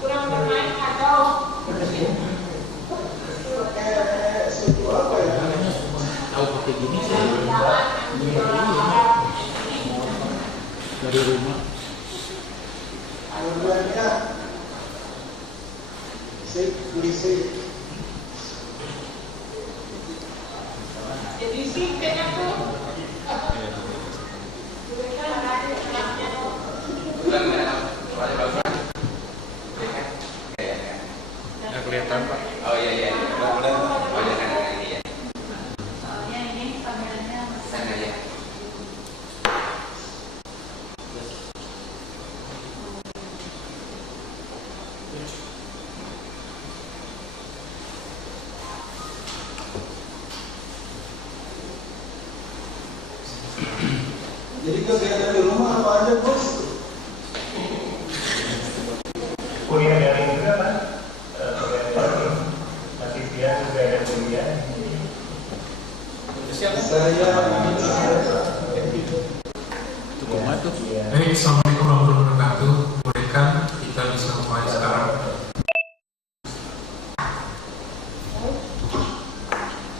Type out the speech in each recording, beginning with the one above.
kurang bermain atau suku apa ya? Tahu pakai gini sih. Dari rumah. Kemudiannya polisi. jadi singkatnya tuh Nggak kelihatan Pak. Oh iya. Ini ya. soalnya ini kameranya Sana ya. Jadi kegiatan di rumah apa aja bos? Kuliah daring juga kan? Masih dia juga ada kuliah. Saya Cukup matu. Baik, Assalamualaikum warahmatullahi wabarakatuh. Bolehkan kita bisa mulai sekarang?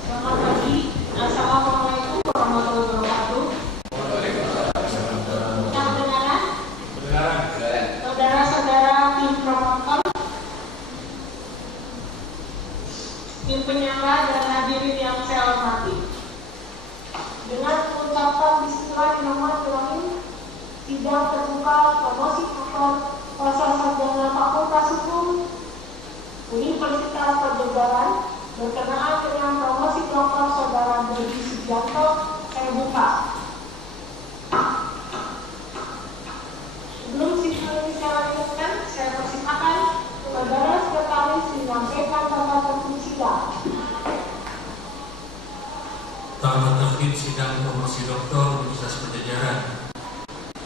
selamat pagi. Assalamualaikum warahmatullahi wabarakatuh. Yang benaran? Saudara-saudara tim promotor, tim penyangga dan hadirin yang saya hormati. Dengan mengucapkan bismillahirrahmanirrahim, sidang terbuka promosi doktor Pasar Sarjana Fakultas Hukum Universitas Pajajaran berkenaan dengan promosi doktor Saudara Dodi Sugianto saya buka. Sebelum sidang ini saya lanjutkan, saya persilakan saudara sekretaris menyampaikan tata tertib sidang. Tata tertib sidang promosi doktor Universitas Pajajaran.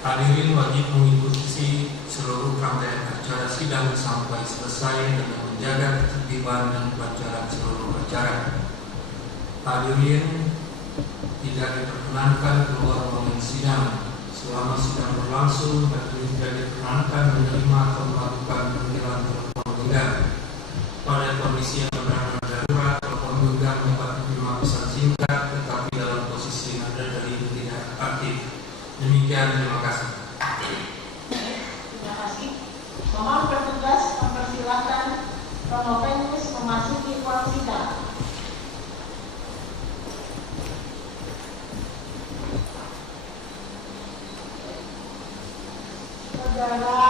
Hadirin wajib mengikuti seluruh rangkaian acara sidang sampai selesai dengan menjaga ketertiban dan kelancaran seluruh acara. Hadirin tidak diperkenankan keluar ruangan sidang selama sidang berlangsung. Hadirin tidak diperkenankan menerima atau melakukan panggilan telepon genggam. Pada kondisi yang beranak darurat, telepon genggam dapat menerima pesan singkat tetapi dalam posisi nada dari tidak aktif. Demikian, terima kasih. Terima kasih. Mohon petugas mempersilahkan Promovenus memasuki ruang sidang. Saudara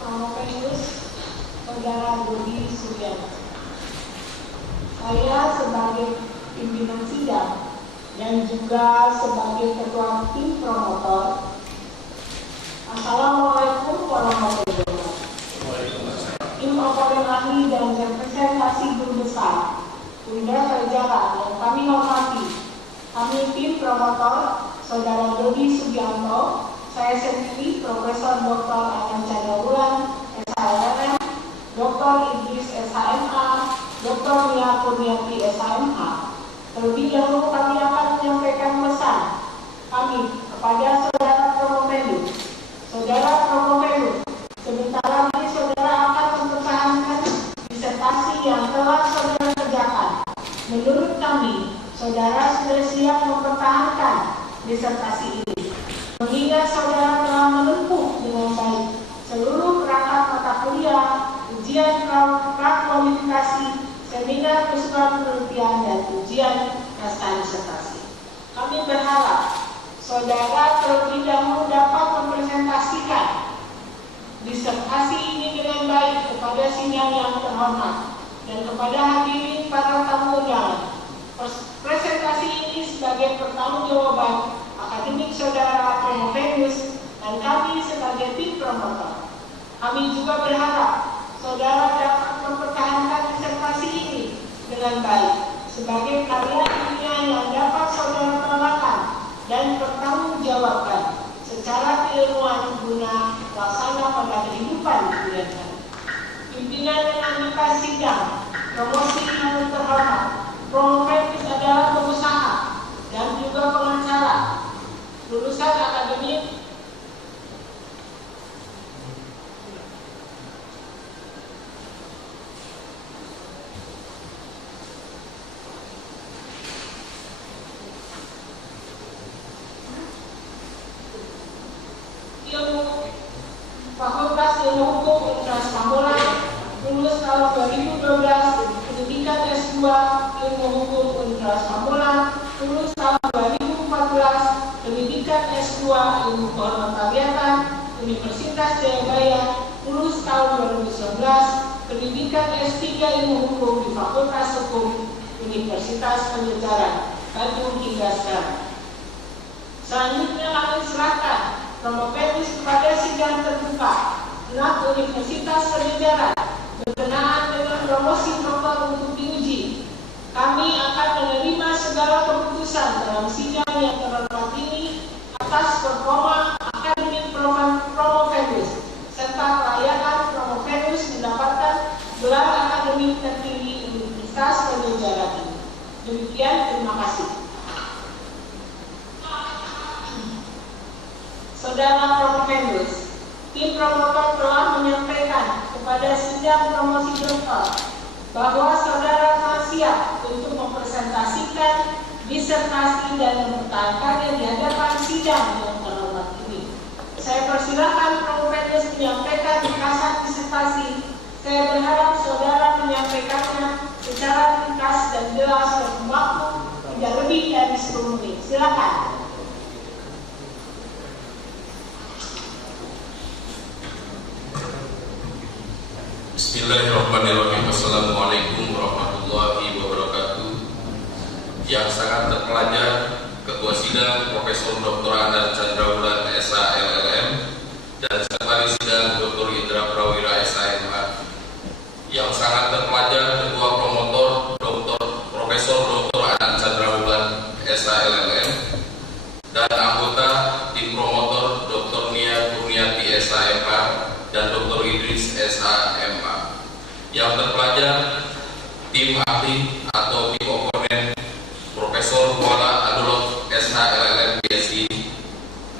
Promovenus, Saudara Dodi Sugianto. Saya sebagai pimpinan sidang dan juga sebagai ketua tim promotor. Assalamualaikum warahmatullahi wabarakatuh. Tim operen ahli dan representasi guru besar Universitas Pajajaran yang kami hormati, kami tim promotor Saudara Dodi Sugianto, saya sendiri Profesor Dr. Anand Chandrawulan, SHMM, Dr. Idris SHMA, Dr. Mia Kurniati SHMA. Terlebih dahulu kami akan menyampaikan pesan kami kepada saudara Promovenus. Saudara Promovenus, sebentar lagi saudara akan mempertahankan disertasi yang telah saudara kerjakan. Menurut kami, saudara sudah siap mempertahankan disertasi ini. Mengingat saudara telah menempuh dengan baik seluruh perangkat mata kuliah, ujian prakualifikasi, seminar kesukaan penelitian dan ujian naskah disertasi. Kami berharap saudara terlebih dahulu dapat mempresentasikan disertasi ini dengan baik kepada sidang yang terhormat dan kepada hadirin para tamu undangan. Presentasi ini sebagai pertanggungjawaban akademik saudara Promovenus dan kami sebagai tim promotor. Kami juga berharap saudara dapat mempertahankan disertasi ini dengan baik sebagai karya ilmiah yang dapat saudara terangkan dan pertanggungjawabkan secara keilmuan guna laksana pada kehidupan kemudian. Pimpinan dan anggota sidang promosi yang terhormat, Promovenus adalah pengusaha dan juga pengacara, lulusan akademik Ilmu Kehormatan Universitas Jayabaya, lulus tahun 2019, pendidikan S3 Ilmu Hukum di Fakultas Hukum Universitas Pajajaran, Bandung hingga sekarang. Selanjutnya kami serahkan promovenis kepada sidang terbuka Senat Universitas Pajajaran berkenaan dengan promosi doktor untuk diuji. Kami akan menerima segala keputusan dalam sidang yang terhormat ini atas performa akademik promovenis serta kelayakan promovenis mendapatkan gelar akademik tertinggi Universitas Pajajaran ini. Demikian, terima kasih. Saudara promovenis, tim promotor telah menyampaikan kepada sidang promosi doktor bahwa saudara telah siap untuk mempresentasikan disertasi dan mempertahankannya di hadapan sidang yang terhormat ini. Saya persilakan promovenis menyampaikan ringkasan disertasi. Saya berharap saudara menyampaikannya secara ringkas dan jelas dalam waktu tidak lebih dari 10 menit. Silakan. Bismillahirrahmanirrahim. Assalamualaikum warahmatullahi wabarakatuh. Yang sangat terpelajar, Ketua Sidang Profesor Dr. Anand Chandraulan SH LLM dan Sekretaris Sidang Dr. Indra Prawira SH MA. Yang sangat terpelajar, Ketua Promotor Dr. Profesor Dr. Anand Chandraulan SH LLM dan anggota tim promotor Dr. Nia Kurniati SH MA dan Dr. Idris SH MA. Yang terpelajar, tim ahli atau tim oponen Profesor Kuala Adolok SH LLM PhD,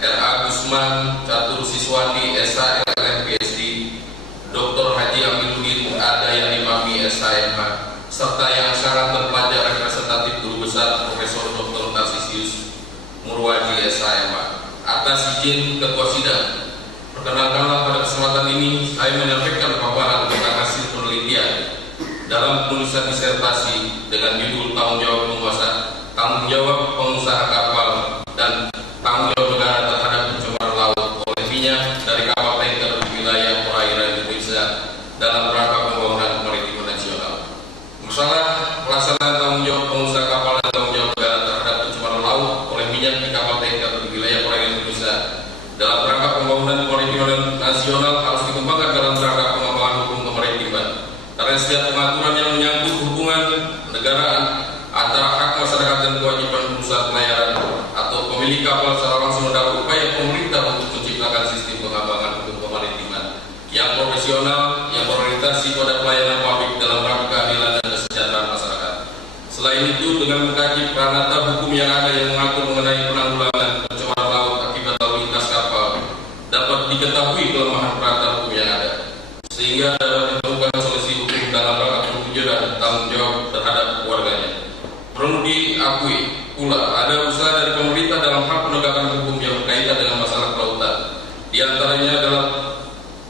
R.A. Gusman Catur Siswandi SH LLM PhD, Dr. Haji Aminuddin Adayani Mami SH MA, serta yang sangat terpelajar representatif Guru Besar Profesor Dr. Tarsisius Murwaji SH MA. Atas izin Ketua Sidang, perkenalkanlah pada kesempatan ini saya menyampaikan paparan tentang hasil penelitian dalam penulisan disertasi dengan judul tanggung jawab pengusaha kapal dan tanggung jawab negara terhadap pencemaran laut oleh minyak dari kapal tanker di wilayah perairan Indonesia dalam rangka pembangunan maritim nasional. Masalah pelaksanaan tanggung jawab pengusaha kapal dan tanggung jawab negara terhadap pencemaran laut oleh minyak di kapal tanker di wilayah perairan Indonesia dalam rangka pembangunan maritim nasional harus dikembangkan dalam rangka pengembangan hukum kemaritiman. Karena setiap pengaturan yang menyangkut hubungan negaraan antara hak masyarakat dan kewajiban perusahaan pelayaran atau pemilik kapal secara langsung mendapat upaya pemerintah untuk menciptakan sistem pengembangan hukum kemaritiman yang profesional, yang berorientasi pada pelayanan publik dalam rangka keadilan dan kesejahteraan masyarakat. Selain itu, dengan mengkaji peranata hukum yang ada yang mengatur mengenai penanggulangan pencemaran laut akibat lalu lintas kapal, dapat diketahui kelemahan peranata hukum yang ada, sehingga dapat ditemukan solusi hukum dalam rangka perwujudan tanggung jawab terhadap warganya. Perlu diakui pula ada usaha dari pemerintah dalam hal penegakan hukum yang berkaitan dengan masalah kelautan. Di antaranya adalah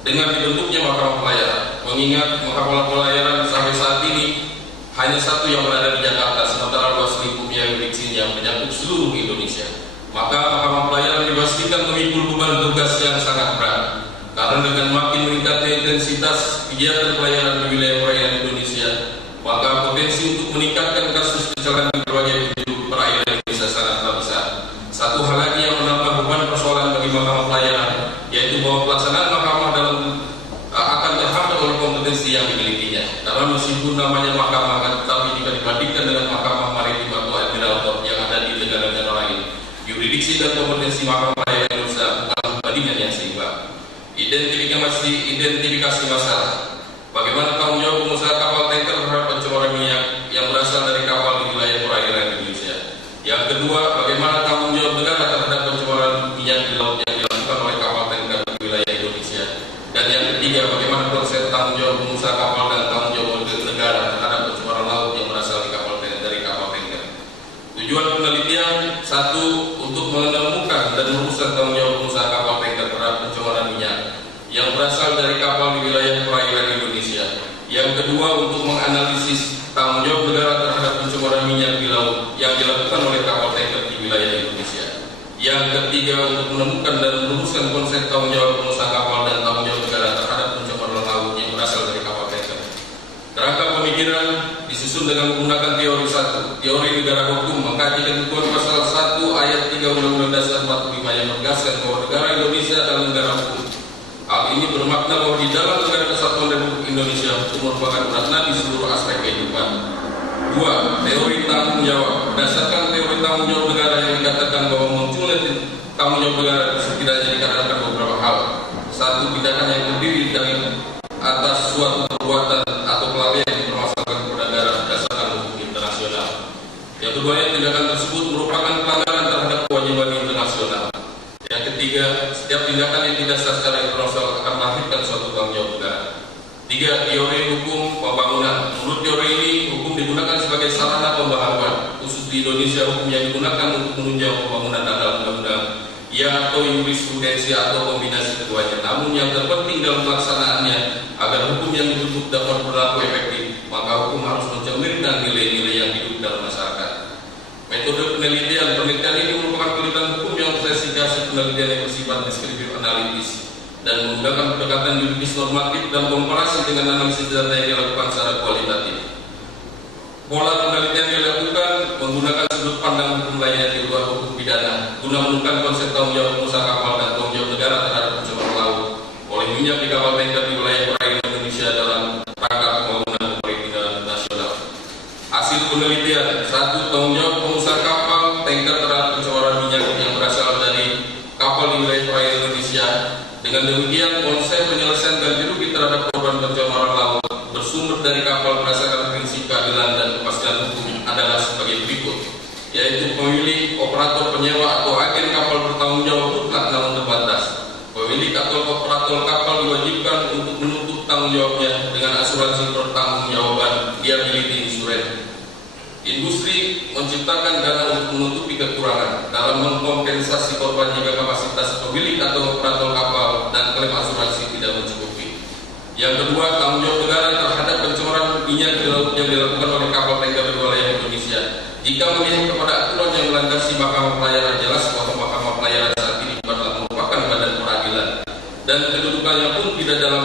dengan dibentuknya mahkamah pelayaran. Mengingat mahkamah pelayaran sampai saat ini hanya satu yang berada di Jakarta, sementara luas lingkupnya yang menyangkut seluruh Indonesia. Maka mahkamah pelayaran dipastikan memikul beban tugas yang sangat berat. Karena dengan makin meningkatnya intensitas kegiatan pelayaran di wilayah perairan Indonesia, maka potensi untuk meningkatkan kasus kecelakaan di berbagai penjuru perairan Indonesia sangatlah besar. Satu hal lagi yang menambah beban persoalan bagi mahkamah pelayaran, yaitu bahwa pelaksanaan mahkamah akan terhambat oleh kompetensi yang dimilikinya. Karena meskipun namanya mahkamah, tetapi jika dibandingkan dengan mahkamah maritim atau admiraltor yang ada di negara-negara lain, yuridiksi dan kompetensi mahkamah pelayaran Indonesia bukan bandingan yang seimbang. Identifikasi masalah. Bagaimana tanggung jawab pengusaha kapal tanker terhadap pencemaran minyak yang berasal dari kapal di wilayah perairan Indonesia? Yang kedua, bagaimana tanggung jawab negara terhadap pencemaran minyak di laut yang dilakukan oleh kapal tanker di wilayah Indonesia? Dan yang ketiga, bagaimana proses tanggung jawab pengusaha kapal dan tanggung jawab negara terhadap pencemaran laut yang berasal dari kapal tanker? Tujuan penelitian: satu, untuk menemukan dan merumuskan tanggung jawab pengusaha kapal tanker terhadap pencemaran minyak yang berasal dari kapal di wilayah perairan Indonesia. Yang kedua, untuk menganalisis tanggung jawab negara terhadap pencemaran minyak di laut yang dilakukan oleh kapal tanker di wilayah Indonesia. Yang ketiga, untuk menemukan dan konsep tanggung jawab pengusaha kapal dan tanggung jawab negara terhadap pencemaran laut yang berasal dari kapal tanker. Kerangka pemikiran disusun dengan menggunakan teori 1, teori negara hukum, mengkaji ketentuan pasal 1 ayat 3 Undang-Undang Dasar 45 yang menegaskan bahwa negara Indonesia adalah negara hukum. Hal ini bermakna bahwa di dalam negara kesatuan Republik Indonesia hukum merupakan urat nadi seluruh aspek kehidupan. 2. Teori tanggung jawab. Berdasarkan teori tanggung jawab negara yang dikatakan bahwa munculnya tanggung jawab negara setidaknya dikarenakan beberapa hal. 1. Tindakan yang terdiri dari atas suatu perbuatan atau kelalaian yang dipermasalahkan kepada negara berdasarkan hukum internasional. Yang kedua, tindakan tersebut merupakan pelanggaran terhadap kewajiban internasional. Yang ketiga, setiap tindakan yang didasar secara internasional akan melahirkan suatu tanggung jawab negara. 3. Teori hukum pembangunan. Menurut teori ini, hukum digunakan sebagai sarana pembaharuan. Khusus di Indonesia, hukum yang digunakan untuk menunjang pembangunan adalah undang-undang atau jurisprudensi atau kombinasi keduanya. Namun yang terpenting dalam pelaksanaannya agar hukum yang dibentuk dapat berlaku efektif, maka hukum harus mencerminkan nilai-nilai yang hidup dalam masyarakat. Metode penelitian ini merupakan penelitian hukum yang investigasi penelitian yang bersifat deskriptif analitis dan menggunakan pendekatan yuridis normatif dan komparasi dengan analisis data yang dilakukan secara kualitatif. Pola penelitian dilakukan menggunakan sudut pandang hukum lainnya di luar hukum pidana guna menemukan konsep tanggung jawab pengusaha kapal dan tanggung jawab negara terhadap pencemaran laut oleh minyak di kapal tanker di wilayah perairan Indonesia dalam rangka pembangunan perairan nasional. Hasil penelitian: 1. Tanggung jawab pengusaha kapal tanker terhadap pencemaran minyak yang berasal dari kapal di wilayah perairan Indonesia. Dengan demikian, konsep penyelesaian ganti rugi terhadap korban pencemaran laut bersumber dari kapal berdasarkan prinsip keadilan dan kepastian hukum adalah sebagai berikut, yaitu pemilik, operator, penyewa atau agen kapal bertanggung jawab mutlak namun terbatas. Pemilik atau operator kapal diwajibkan untuk menutup tanggung jawabnya dengan asuransi pertanggungjawaban liability insurance. Industri menciptakan dana untuk menutupi kekurangan dalam mengkompensasi korban jika kapasitas pemilik atau operator kapal dan klaim asuransi tidak mencukupi. Yang kedua, tanggung jawab negara terhadap pencemaran minyak di laut yang dilakukan oleh kapal tanker di wilayah Indonesia. Jika melihat kepada aturan yang melandasi Mahkamah Pelayaran, jelas bahwa Mahkamah Pelayaran saat ini adalah merupakan badan peradilan dan kedudukannya pun tidak dalam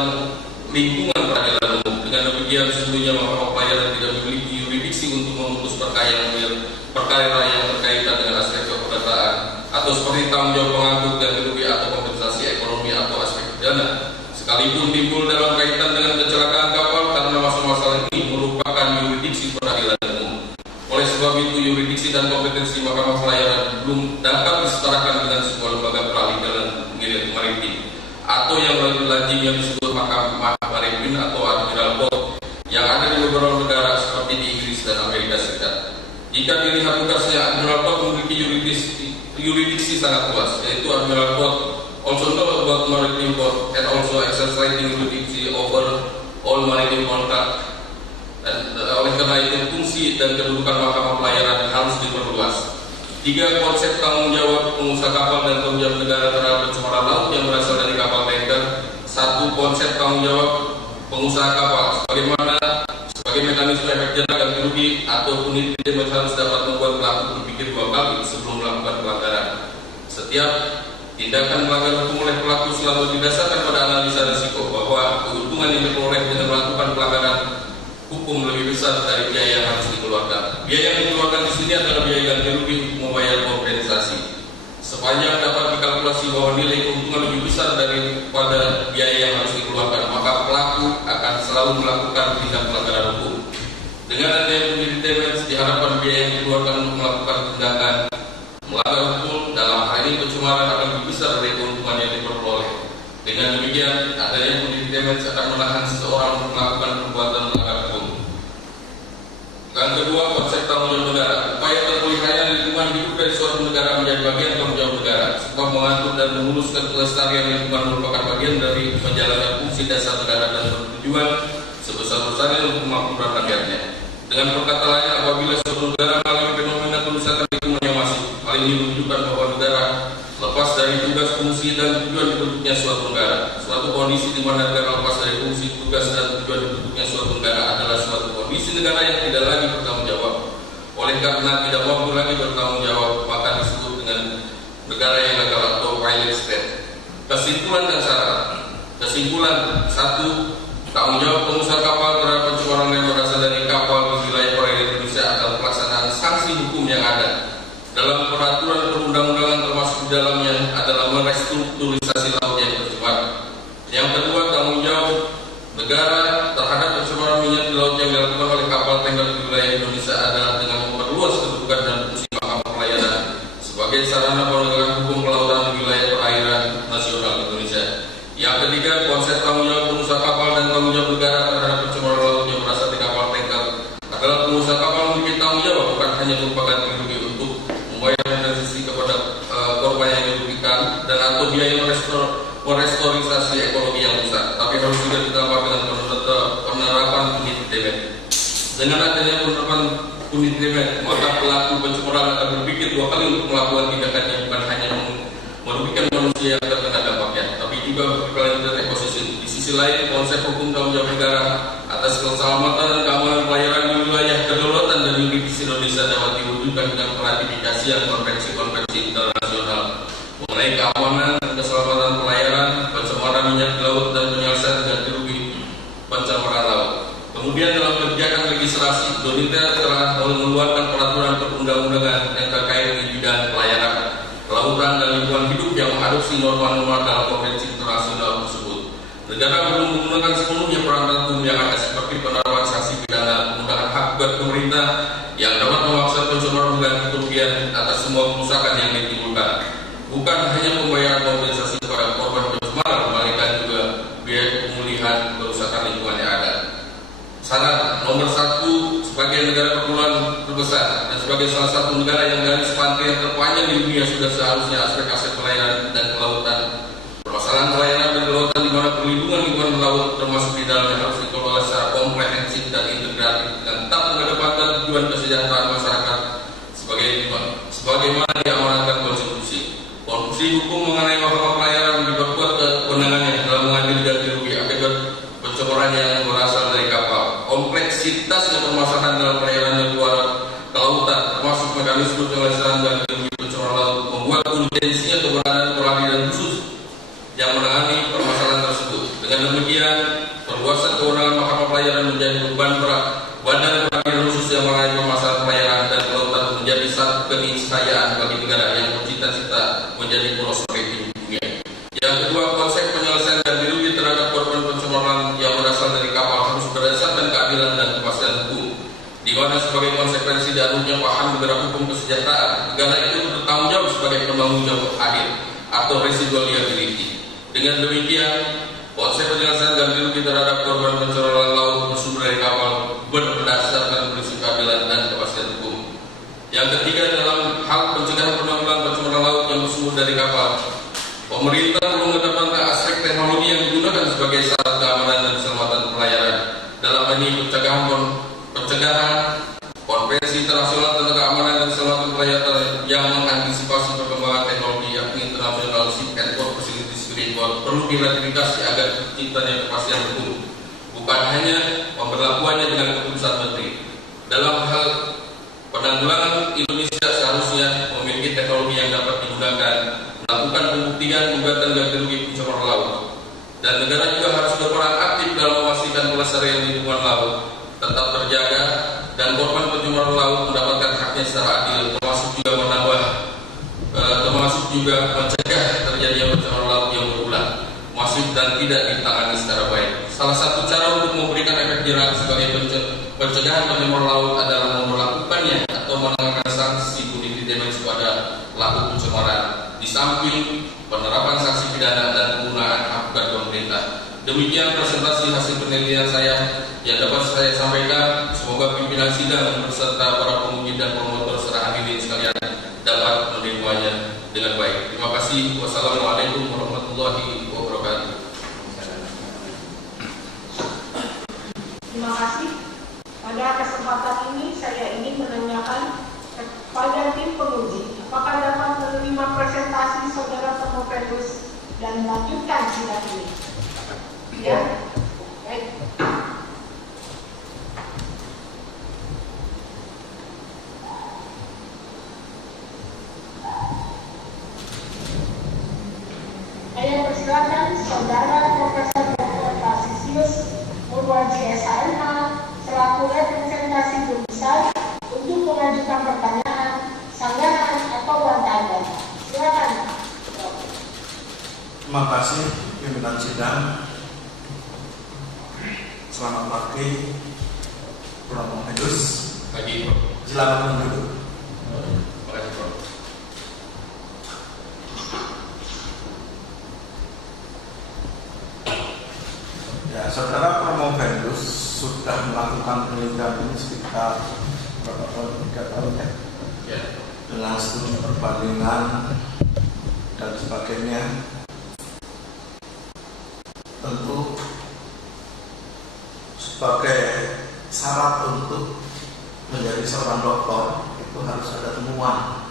lingkungan peradilan umum. Dengan demikian, sesungguhnya Mahkamah Pelayaran tidak memiliki yuridiksi untuk memutus perkara yang berkaitan dengan aspek keperdataan atau seperti tanggung jawab pengangkut dan rugi atau kompensasi ekonomi atau aspek pidana. Sekalipun timbul dalam kaitan dengan kecelakaan kapal karena masalah ini merupakan yuridiksi peradilan umum. Oleh sebab itu, yuridiksi dan kompetensi Mahkamah Pelayaran belum dapat disetarakan dengan sebuah lembaga peradilan maritim atau yang lazim yang disebut Mahkamah Maritim atau Admiral Court yang ada di beberapa negara seperti di Inggris dan Amerika Serikat. Jika dilihat tugasnya, Admiral Court memiliki yuridiksi sangat luas, yaitu Admiral Court also know about maritime court and also exercising jurisdiction over all maritime contract. Dan oleh karena itu, fungsi dan kedudukan Mahkamah Pelayaran harus diperluas. 3. Konsep tanggung jawab pengusaha kapal dan tanggung jawab negara terhadap pencemaran laut yang berasal dari kapal tanker. 1. Konsep tanggung jawab pengusaha kapal sebagai mekanisme efek jerah ganti rugi atau unit damage harus dapat membuat pelaku berpikir 2 kali sebelum melakukan pelanggaran. Setiap tindakan melanggar hukum oleh pelaku selalu didasarkan pada analisa risiko bahwa keuntungan yang diperoleh dengan melakukan pelanggaran hukum lebih besar dari biaya yang harus dikeluarkan. Biaya yang dikeluarkan di sini adalah biaya ganti rugi untuk membayar kompensasi. Sepanjang dapat dikalkulasi bahwa nilai keuntungan lebih besar daripada biaya yang harus dikeluarkan, maka pelaku akan selalu melakukan tindak pelanggaran hukum. Dengan adanya unit damage, diharapkan biaya yang dikeluarkan untuk melakukan tindakan melanggar hukum dalam hal ini pencemaran akan lebih besar dari keuntungan yang diperoleh. Dengan demikian, adanya unit damage akan menahan seseorang untuk melakukan perbuatan melanggar hukum. Yang kedua, konsep tanggung jawab negara. Upaya terpelihararan lingkungan hidup dari suatu negara menjadi bagian tanggung jawab negara. Sebab mengatur dan memuluskan kelestarian lingkungan merupakan bagian dari menjalankan fungsi dasar negara dan bertujuan sebesar-besarnya untuk kemakmuran rakyatnya. Dengan perkata lain, apabila suatu negara mengalami fenomena kerusakan lingkungan yang masif, hal ini menunjukkan bahwa negara lepas dari tugas, fungsi, dan tujuan dibentuknya suatu negara. Suatu kondisi di mana negara lepas dari fungsi, tugas, dan tujuan dibentuknya suatu negara adalah suatu kondisi negara yang tidak lagi bertanggung jawab. Oleh karena tidak mampu lagi bertanggung jawab, maka disebut dengan negara yang gagal atau violent state. kesimpulan, 1. Tanggung jawab pengusaha kapal terhadap pencemaran yang berasal dari kapal di wilayah perairan Indonesia akan pelaksanaan sanksi hukum yang ada. Dalam peraturan perundang-undangan termasuk di dalamnya adalah merestrukturisasi laut yang tercemar. Yang kedua, tanggung jawab negara terhadap pencemaran minyak di laut yang dilakukan oleh kapal tanker di wilayah Indonesia adalah dengan memperluas kedudukan dan fungsi Mahkamah Pelayanan sebagai sarana penegakan hukum kelautan di wilayah perairan nasional Indonesia. Yang ketiga, konsep tanggung jawab pengusaha kapal dan tanggung jawab negara terhadap pencemaran laut yang berasal dari kapal tanker adalah pengusaha kapal memiliki tanggung jawab bukan hanya merupakan rugi untuk membayar transisi kepada korban yang dirugikan dan atau biaya merestorisasi ekologi yang rusak, tapi harus juga ditambah dengan penerapan unit damage. Dengan adanya penerapan unit damage, maka pelaku pencemaran akan berpikir 2 kali untuk melakukan tindakan yang bukan hanya merugikan manusia yang terkena dampaknya, tapi juga berkelanjutan ekosistem. Di sisi lain, konsep hukum tanggung jawab negara atas keselamatan dan keamanan pelayaran di wilayah kedaulatan dan jurisdiksi Indonesia dapat diwujudkan dengan ratifikasi konvensi-konvensi internasional mengenai keamanan dan keselamatan pelayaran, pencemaran minyak di laut dan penyelesaian ganti rugi pencemaran laut. Kemudian dalam kebijakan legislasi, Indonesia telah mengeluarkan peraturan perundang-undangan yang terkait di bidang pelayaran, kelautan dan lingkungan hidup yang mengadopsi norma-norma dalam konvensi internasional tersebut. Negara belum menggunakan sepenuhnya peraturan hukum yang ada seperti penerapan sanksi pidana, penggunaan hak buat pemerintah yang dapat memaksa pencemaran mengganti kerugian atas semua kerusakan yang ditimbulkan. Bukan hanya pembayaran kompensasi kepada korban pencemaran, melainkan juga biaya pemulihan kerusakan lingkungan yang ada. Saran nomor 1, sebagai negara kepulauan terbesar dan sebagai salah satu negara yang garis pantai yang terpanjang di dunia, sudah seharusnya aspek-aspek pelayaran dan kelautan, permasalahan pelayaran dan kelautan di mana perlindungan lingkungan laut termasuk di dalamnya harus dikelola secara komprehensif dan integratif dan tetap mengedepankan tujuan kesejahteraan masyarakat sebagaimana diamanatkan konstitusi. Konstruksi hukum mengenai Mahkamah Pelayaran diperkuat kewenangannya dalam mengambil ganti rugi akibat pencemaran yang berasal dari kapal. Kompleksitasnya permasalahan dalam pelayaran dan kelautan termasuk mekanisme penyelesaian ganti rugi pencemaran laut membuat urgensinya keberadaan peradilan khusus yang menangani permasalahan tersebut. Dengan demikian, perluasan kewenangan Mahkamah Pelayaran menjadi beban berat. Badan peradilan khusus yang menangani permasalahan pelayaran dan kelautan menjadi satu keniscayaan bagi negara yang bercita-cita menjadi poros maritim dunia. Yang kedua, konsep penyelesaian ganti rugi terhadap korban pencemaran yang berasal dari kapal harus berdasarkan keadilan dan kepastian hukum, di mana sebagai konsekuensi dari paham negara hukum kesejahteraan, negara itu bertanggung jawab sebagai penanggung jawab akhir atau residual liability. Dengan demikian, konsep penyelesaian ganti rugi terhadap korban pencemaran laut bersumber dari kapal berdasarkan prinsip keadilan dan kepastian hukum. Yang ketiga, dalam hal pencegahan penanggulangan pencemaran laut yang bersumber dari kapal, pemerintah perlu mengedepankan aspek teknologi yang digunakan sebagai syarat keamanan dan keselamatan pelayaran. Dalam ini pencegahan konvensi internasional tentang keamanan dan keselamatan pelayaran yang mengantisipasi perkembangan teknologi yakni International Ship and Port Facilities Framework perlu diratifikasi agar terciptanya kepastian hukum, bukan hanya pemberlakuannya dengan keputusan menteri. Dalam hal penanggulangan, Indonesia seharusnya memiliki teknologi yang dapat digunakan melakukan pembuktian gugatan ganti rugi pencemaran laut, dan negara juga harus berperan aktif dalam memastikan pelestarian lingkungan laut tetap terjaga dan korban pencemaran laut mendapatkan haknya secara adil, termasuk juga mencegah terjadinya pencemaran laut yang berulang, masif dan tidak ditangani secara baik. Salah satu cara untuk memberikan efek jerah sebagai pencegahan pencemaran laut adalah memperlakukannya atau mengenakan sanksi punitive damage pada pelaku pencemaran, di samping penerapan sanksi pidana dan penggunaan hak buat pemerintah. Demikian presentasi hasil penelitian saya yang dapat saya sampaikan. Semoga pimpinan sidang beserta para penguji dan promotor serta hadirin sekalian dapat menerimanya dengan baik. Terima kasih. Wassalamualaikum warahmatullahi wabarakatuh. Terima kasih. Pada kesempatan ini saya ingin menanyakan kepada tim penguji, apakah dapat menerima presentasi Saudara Thermophilus dan melanjutkan sidang ini? Ya. Baik. Saya persilakan Saudara Profesor Dr. pimpinan sidang. Selamat pagi, Prof. Medus. Pagi, Prof. Silakan duduk. Terima kasih, Prof. Ya, saudara Prof. Medus sudah melakukan penelitian ini sekitar berapa tahun? 3 tahun ya? Ya. Dengan studi perbandingan dan sebagainya. Tentu sebagai syarat untuk menjadi seorang dokter itu harus ada temuan.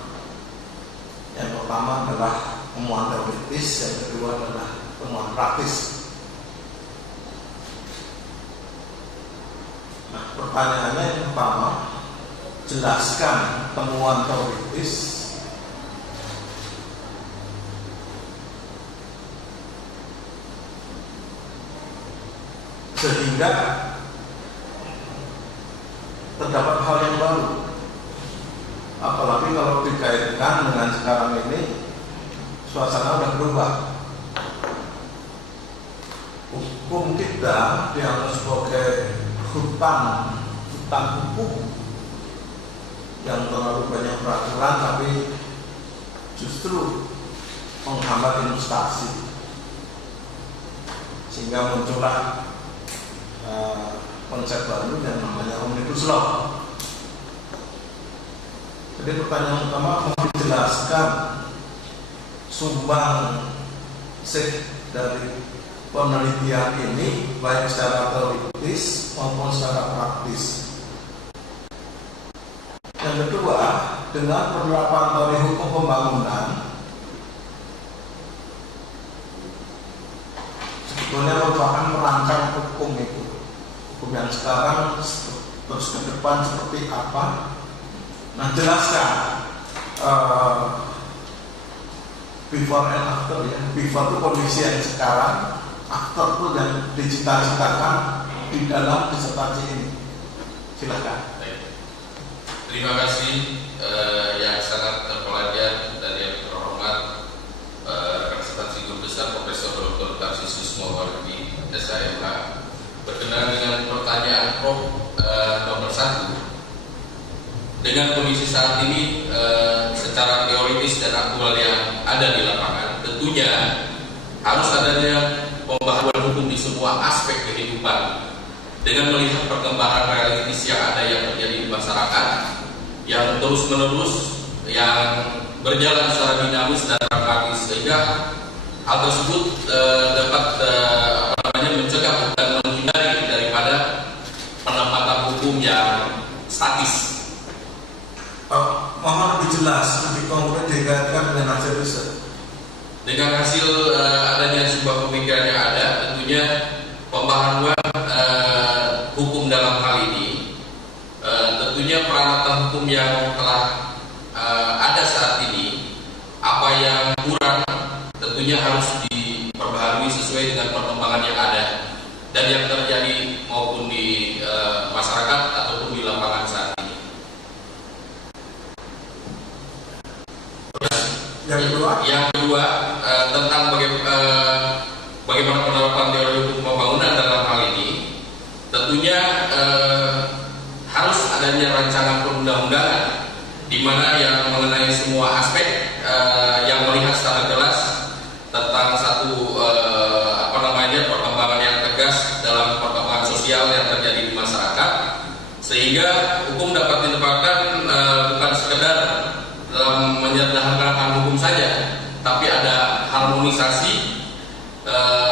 Yang pertama adalah temuan teoritis, yang kedua adalah temuan praktis. Nah, pertanyaannya yang pertama, jelaskan temuan teoritis sehingga terdapat hal yang baru. Apalagi kalau dikaitkan dengan sekarang ini, suasana sudah berubah. Hukum kita dianggap sebagai hutan hukum yang terlalu banyak peraturan, tapi justru menghambat investasi, sehingga muncullah konsep baru yang namanya Omnibus Law. Jadi pertanyaan utama, mau dijelaskan sumbang dari penelitian ini baik secara teoritis maupun secara praktis. Yang kedua, dengan penerapan teori hukum pembangunan sebetulnya merupakan merancang hukum itu. Hukum yang sekarang terus ke depan seperti apa? Nah, jelaskan before and after ya. Before itu kondisi yang sekarang, after itu yang dicita-citakan di dalam disertasi ini. Silakan. Terima kasih yang sangat terpelajar dari yang terhormat representasi Guru Besar Profesor Dr. Tarsius Mawardi, SHMH. Berkenaan dengan pertanyaan Prof nomor 1, dengan kondisi saat ini secara teoritis dan aktual yang ada di lapangan, tentunya harus adanya pembaharuan hukum di semua aspek kehidupan dengan melihat perkembangan realitis yang ada yang terjadi di masyarakat yang terus-menerus, yang berjalan secara dinamis dan pragmatis, sehingga hal tersebut dapat mencegah dan menghindari daripada penempatan hukum yang statis. Mohon lebih jelas, lebih konkret dikaitkan dengan hasil riset. Dengan hasil adanya sebuah pemikiran yang ada, tentunya pembaharuan hukum dalam hal ini, tentunya peralatan hukum yang telah ada saat ini, apa yang kurang tentunya harus diperbaharui sesuai dengan perkembangan yang ada dan yang terjadi maupun di masyarakat ataupun di lapangan saat ini. Yang kedua tentang bagaimana penerapan teori hukum pembangunan dalam hal ini, tentunya harus adanya rancangan perundang-undangan di mana yang mengenai semua aspek yang melihat secara jelas tentang satu perkembangan yang tegas dalam perkembangan sosial yang terjadi di masyarakat, sehingga hukum dapat ditempatkan bukan sekedar dalam menyederhanakan hukum saja, tapi ada harmonisasi,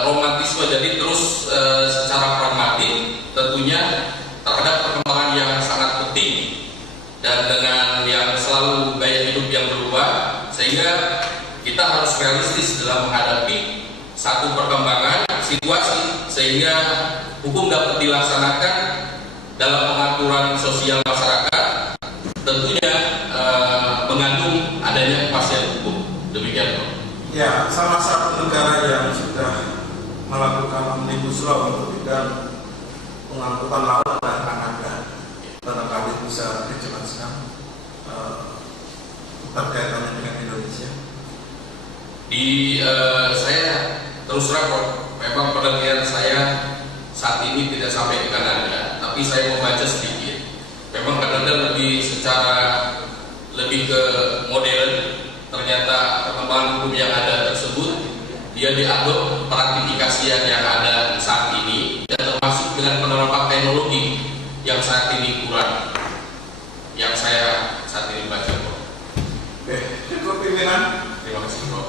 romantisme, jadi terus secara pragmatik tentunya terhadap perkembangan yang sangat penting dan dengan yang selalu gaya hidup yang berubah, sehingga kita harus realistis dalam menghadapi satu perkembangan situasi sehingga hukum dapat dilaksanakan dalam pengaturan sosial masyarakat, tentunya mengandung adanya kepastian hukum. Demikian, Pak. Ya, salah satu negara yang sudah melakukan Omnibus Law untuk bidang pengangkutan laut adalah Kanada. Barangkali bisa dijelaskan terkaitannya dengan Indonesia. Saya terus terang memang penelitian saya saat ini tidak sampai ke Kanada, tapi saya membaca sedikit. Memang Kanada lebih ke modern. Ternyata perkembangan hukum yang ada tersebut dia diadop praktifikasian yang ada saat ini, dan termasuk dengan penerapan teknologi yang saat ini kurang, yang saya saat ini baca. Oke, cukup pimpinan. Terima kasih, Bro.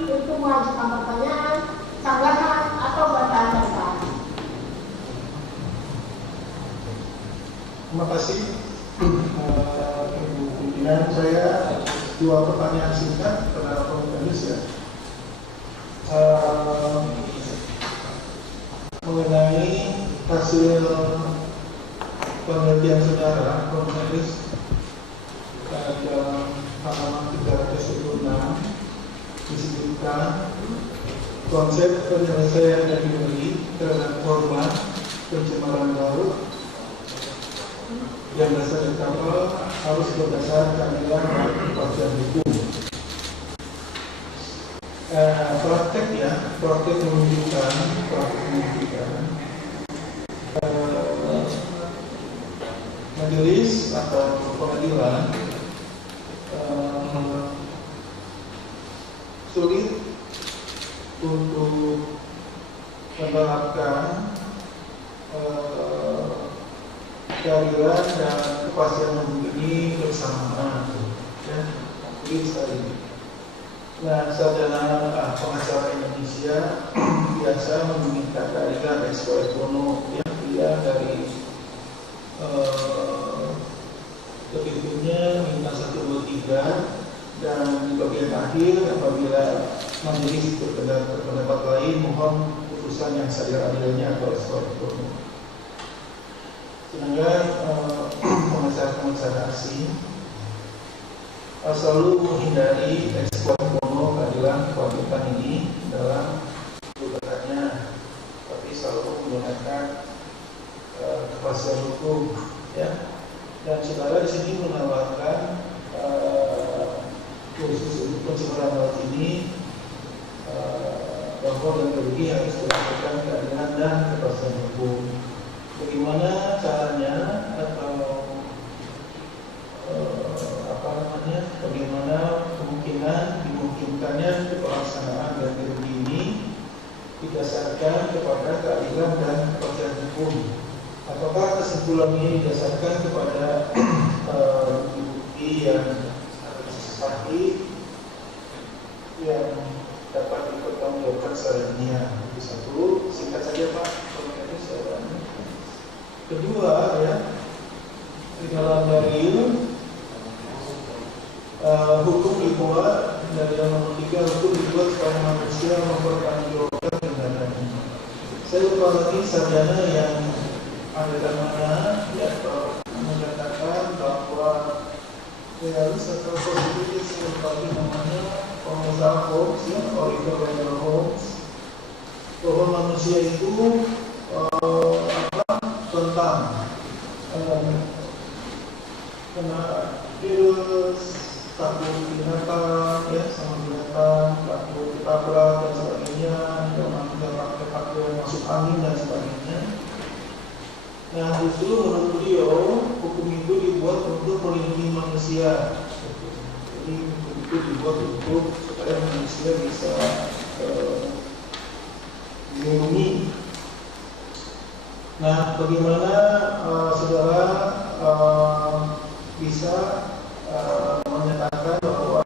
Itu mengajukan pertanyaan, sanggahan atau bantahan-bantahan. Terima kasih. Ibu pimpinan, saya dua pertanyaan singkat kepada komisaris ya. Mengenai hasil penelitian saudara komisaris pada halaman 326 disebutkan konsep penyelesaian dari diri terhadap korban pencemaran laut yang dasar kapal harus berdasarkan keadilan dan kepastian hukum. Praktek menunjukkan majelis atau pengadilan sulit untuk menerapkan keadilan dan kepastian hukum ini bersamaan, ya, sulit sekali. Nah, sarjana pengacara Indonesia biasa meminta keadilan ex bono yang dia dari petitumnya minta 1/3, dan di bagian akhir apabila majelis berpendapat lain mohon putusan yang seadil-adilnya atau ex bono. Sedangkan pengacara asing selalu menghindari ekspor bono keadilan kewajiban ini dalam gugatannya, tapi selalu menggunakan kepastian hukum, ya. Dan saudara di sini menawarkan khusus untuk pencemaran laut ini bahwa yang rugi harus dilakukan keadilan dan kepastian hukum. Bagaimana caranya atau bagaimana dimungkinkannya pelaksanaan ganti rugi ini didasarkan kepada keadilan dan kepastian hukum? Apakah kesimpulan ini didasarkan kepada bukti yang sakit yang dapat dipertanggungjawabkan secara ilmiah? Itu satu, singkat saja Pak. Kedua, ya, di dalam dalil hukum dibuat dari nomor 3, hukum dibuat supaya manusia mempertanggungjawabkan tindakannya. Saya lupa lagi sarjana yang ada namanya, ya, mengatakan bahwa realis atau positif seperti namanya pengusaha Holmes, ya, Oliver Wendell Holmes, bahwa manusia itu tentang kena virus, takut binatang, ya, sama binatang, takut ditabrak dan sebagainya, jangan masuk angin dan sebagainya. Nah, justru menurut beliau hukum itu dibuat untuk melindungi manusia. Jadi hukum itu dibuat untuk supaya manusia bisa dilindungi. Nah, bagaimana saudara bisa menyatakan bahwa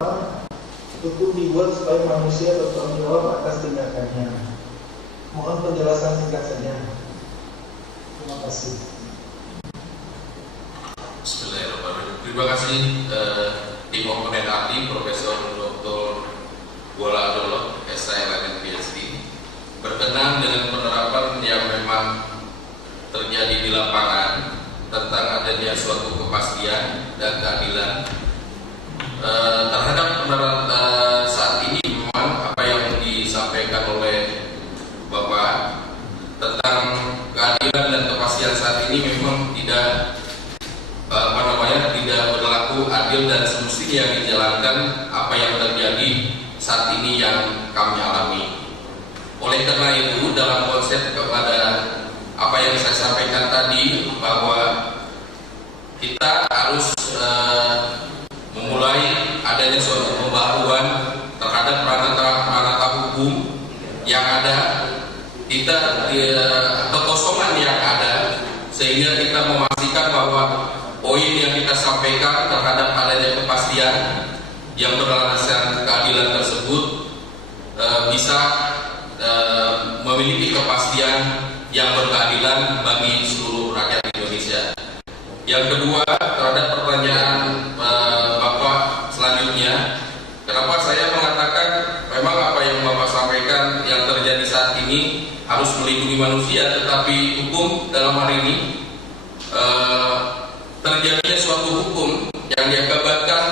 hukum dibuat supaya manusia bertanggung jawab atas tindakannya? Mohon penjelasan singkat saja. Terima kasih. Bismillahirrahmanirrahim. Terima kasih tim komponen ahli Profesor Dr. Gola Adolo, SILM PhD, berkenan dengan penerapan yang memang terjadi di lapangan tentang adanya suatu kepastian dan keadilan terhadap saat ini. Memang apa yang disampaikan oleh Bapak tentang keadilan dan kepastian saat ini memang tidak adil dan semestinya dijalankan apa yang terjadi saat ini yang kami alami. Oleh karena itu, dalam konsep kepada apa yang saya sampaikan tadi, bahwa kita harus memulai adanya suatu pembaruan terhadap ranah hukum yang ada, kita kekosongan yang ada, sehingga kita memastikan bahwa poin yang kita sampaikan terhadap adanya kepastian yang berlandaskan keadilan tersebut bisa memiliki kepastian yang berkeadilan bagi seluruh rakyat Indonesia. Yang kedua, terhadap pertanyaan Bapak selanjutnya, kenapa saya mengatakan memang apa yang Bapak sampaikan yang terjadi saat ini harus melindungi manusia, tetapi hukum dalam hal ini terjadinya suatu hukum yang diakibatkan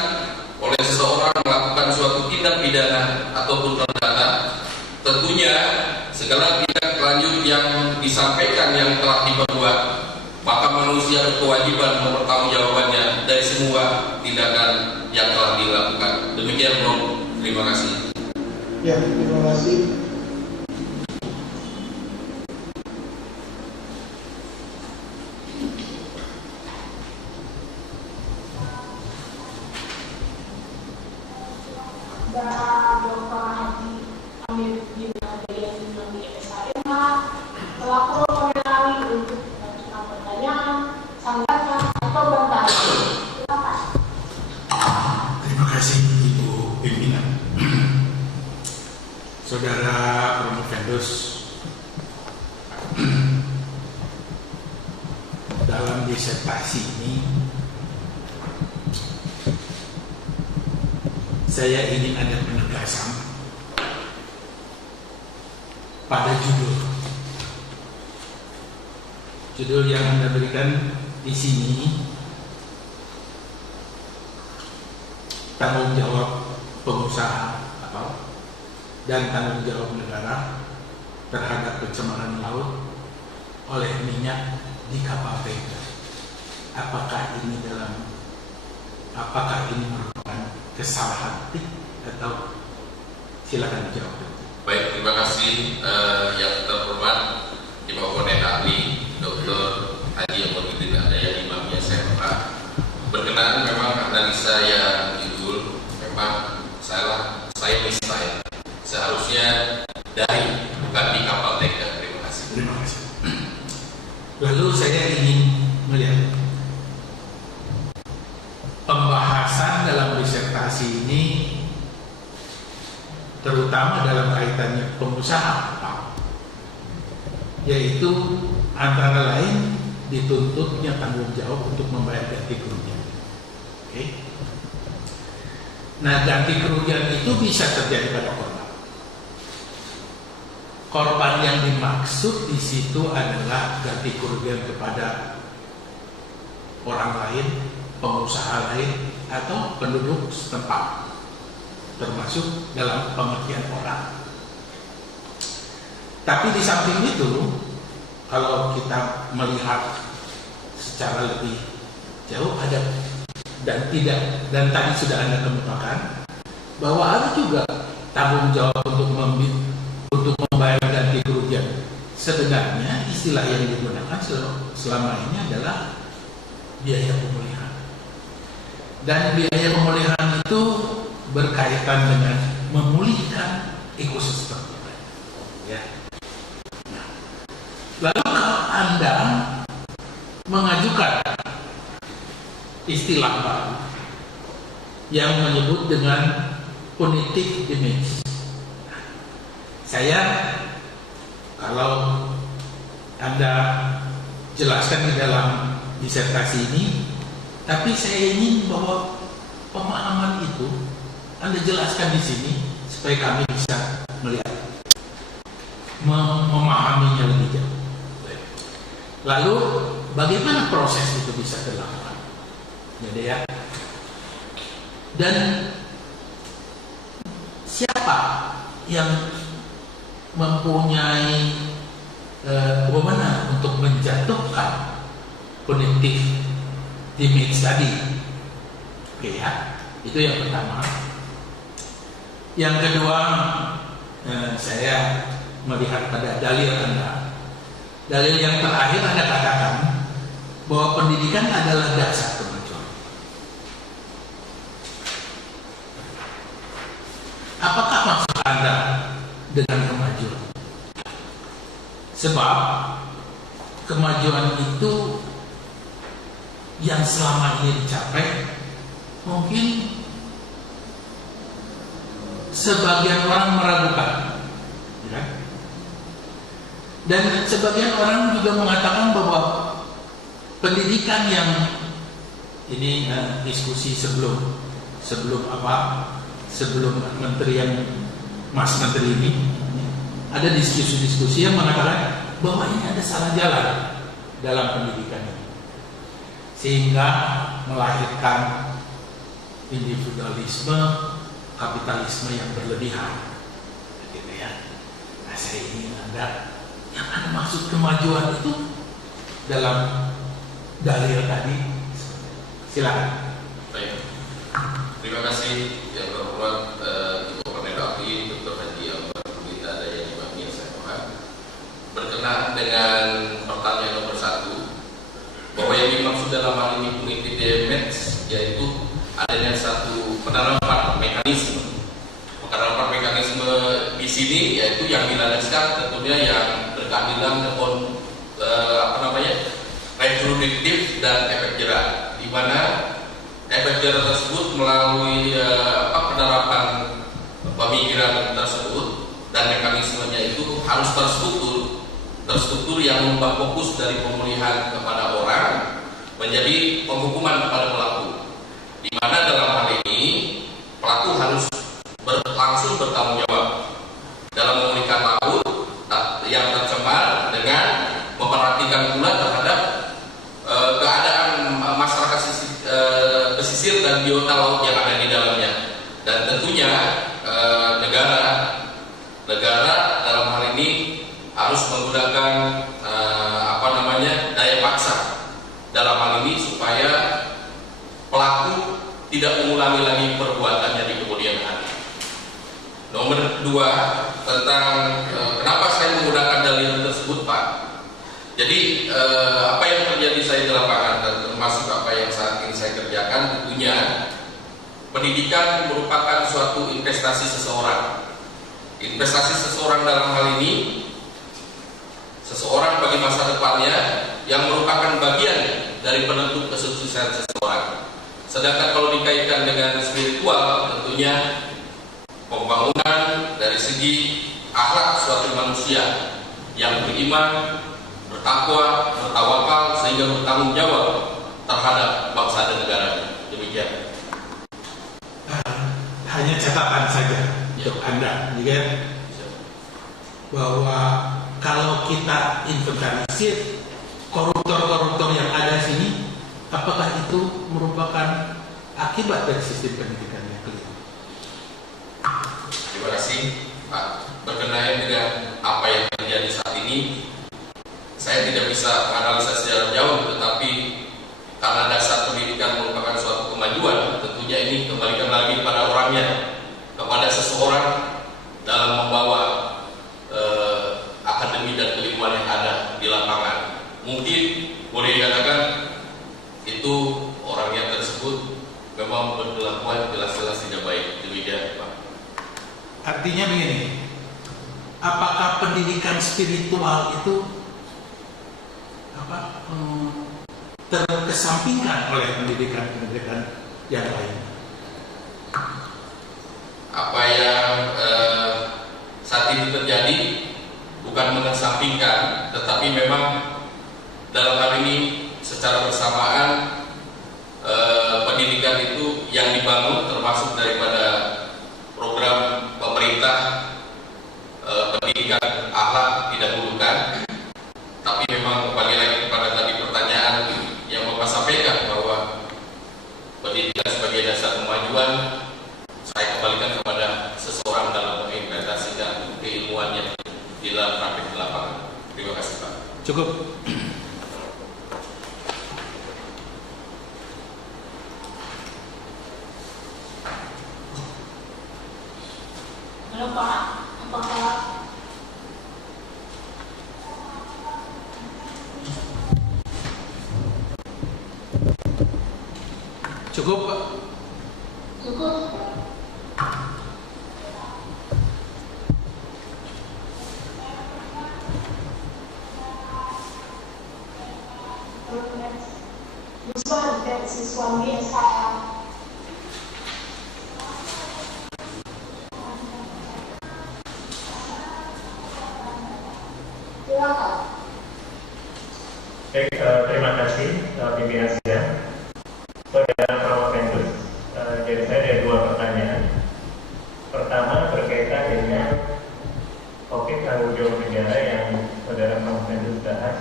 oleh seseorang melakukan suatu tindak pidana ataupun perdata, tentunya segala tindak lanjut yang disampaikan yang telah diperbuat, maka manusia berkewajiban mempertanggungjawabkannya dari semua tindakan yang telah dilakukan. Demikian, Bro. Terima kasih. Ya, terima kasih. Dr. Haji Amir bin Adayani dari SAMH selaku pengenali untuk mengajukan pertanyaan, sanggahkan atau bantahan. Silakan. Terima kasih Ibu Pimpinan. Saudara Promovendus, dalam disertasi ini saya ingin ada penegasan pada judul yang Anda berikan di sini, tanggung jawab pengusaha dan tanggung jawab negara terhadap pencemaran laut oleh minyak di kapal tanker. Apakah ini merupakan kesalahan atau silakan dijawab. Baik, terima kasih yang terhormat Imam Pondok Ahli Dr. Haji Amiruddin Adayani Imam SMK. Berkenaan memang analisa yang judul memang saya mistake. Seharusnya dari bukan di kapal tanker. Terima kasih. Terima kasih. Lalu saya ingin melihat pembahasan dalam disertasi ini, terutama dalam kaitannya pengusaha, yaitu antara lain dituntutnya tanggung jawab untuk membayar ganti kerugian. Oke. Nah, ganti kerugian itu bisa terjadi pada korban. Korban yang dimaksud di situ adalah ganti kerugian kepada orang lain, pengusaha lain, atau penduduk setempat, termasuk dalam pengertian orang. Tapi di samping itu, kalau kita melihat secara lebih jauh, ada dan tadi sudah Anda kemukakan bahwa ada juga tanggung jawab untuk membayar ganti kerugian. Sebenarnya istilah yang digunakan selama ini adalah biaya pemulihan. Dan biaya pemulihan itu berkaitan dengan memulihkan ekosistem. Ya. Nah, lalu kalau Anda mengajukan istilah baru yang menyebut dengan punitive damage, saya kalau Anda jelaskan di dalam disertasi ini, tapi saya ingin bahwa pemahaman itu Anda jelaskan di sini supaya kami bisa melihat, memahaminya lebih jauh. Lalu bagaimana proses itu bisa dilakukan? Jadi ya. Dan siapa yang mempunyai wewenang untuk menjatuhkan punitive damage tadi? Oke ya, itu yang pertama. Yang kedua, saya melihat pada dalil Anda. Dalil yang terakhir Anda katakan bahwa pendidikan adalah dasar kemajuan. Apakah maksud Anda dengan kemajuan? Sebab kemajuan itu yang selama ini dicapai mungkin sebagian orang meragukan, ya? Dan sebagian orang juga mengatakan bahwa pendidikan yang ini diskusi sebelum menteri yang Mas Menteri ini ada diskusi-diskusi yang mengatakan bahwa ini ada salah jalan dalam pendidikan ini, sehingga melahirkan individualisme, kapitalisme yang berlebihan, gitu ya. Nah, saya ingin Anda yang Anda maksud kemajuan itu dalam dalil tadi, silakan. Baik, terima kasih yang terhormat Ketua Panitia Dr. Haji Akbar Pulita Daya Imamiyah Sekolah. Berkenaan dengan pertanyaan nomor 1, bahwa yang dimaksud dalam hal ini pengikuti DMX yaitu adanya satu penerapan mekanisme di sini, yaitu yang dilandaskan tentunya yang berkeadilan ataupun retributif dan efek jerah, di mana efek jerah tersebut melalui penerapan pemikiran tersebut dan mekanismenya itu harus terstruktur yang mengubah fokus dari pemulihan kepada orang menjadi penghukuman kepada pelaku, di mana dalam hal ini pelaku harus langsung bertanggung jawab dalam memulihkan laut yang tercemar dengan memperhatikan pula terhadap keadaan masyarakat pesisir dan biota laut yang ada di dalamnya, dan tentunya negara dalam hal ini harus menggunakan daya paksa dalam hal ini supaya pelaku tidak mengulangi lagi perbuatannya di kemudian hari. Nomor 2, tentang kenapa saya menggunakan dalil tersebut, Pak. Jadi apa yang terjadi saya di lapangan dan termasuk apa yang saat ini saya kerjakan, tentunya pendidikan merupakan suatu investasi seseorang. Investasi seseorang dalam hal ini seseorang bagi masa depannya yang merupakan bagian dari penentu kesuksesan seseorang. Sedangkan kalau dikaitkan dengan spiritual, tentunya pembangunan dari segi akhlak suatu manusia yang beriman, bertakwa, bertawakal, sehingga bertanggung jawab terhadap bangsa dan negaranya. Demikian. Hanya catatan saja untuk Anda, ya, bahwa kalau kita inventarisir koruptor-koruptor yang ada di sini, apakah itu merupakan akibat dari sistem pendidikan yang keliru? Terima kasih, Pak. Berkenaan dengan apa yang terjadi saat ini, saya tidak bisa menganalisa secara jauh, tetapi karena dasar pendidikan merupakan suatu kemajuan, tentunya ini kembalikan lagi pada orangnya, kepada seseorang dalam membawa akademi dan keilmuan yang ada di lapangan. Mungkin boleh dikatakan itu orangnya tersebut memang berkelakuan jelas-jelas tidak baik. Demikian, Pak. Artinya begini, apakah pendidikan spiritual itu terkesampingkan oleh pendidikan yang lain? Apa yang saat ini terjadi bukan mengesampingkan, tetapi memang dalam hal ini secara bersamaan pendidikan itu yang dibangun termasuk daripada program pemerintah pendidikan akhlak didahulukan. Tapi memang kembali lagi kepada tadi pertanyaan yang Bapak sampaikan bahwa pendidikan sebagai dasar kemajuan, saya kembalikan kepada seseorang dalam mengimplementasikan keilmuannya di dalam praktik di lapangan. Terima kasih, Pak. Cukup. Gimana Pak? Apakah cukup Pak? cukup? This one, that is one year saya. Silakan. Baik, terima kasih pimpinan sidang. Saudara Pramodendus, jadi saya ada dua pertanyaan. Pertama berkaitan dengan topik tanggung jawab negara yang Saudara Pramodendus bahas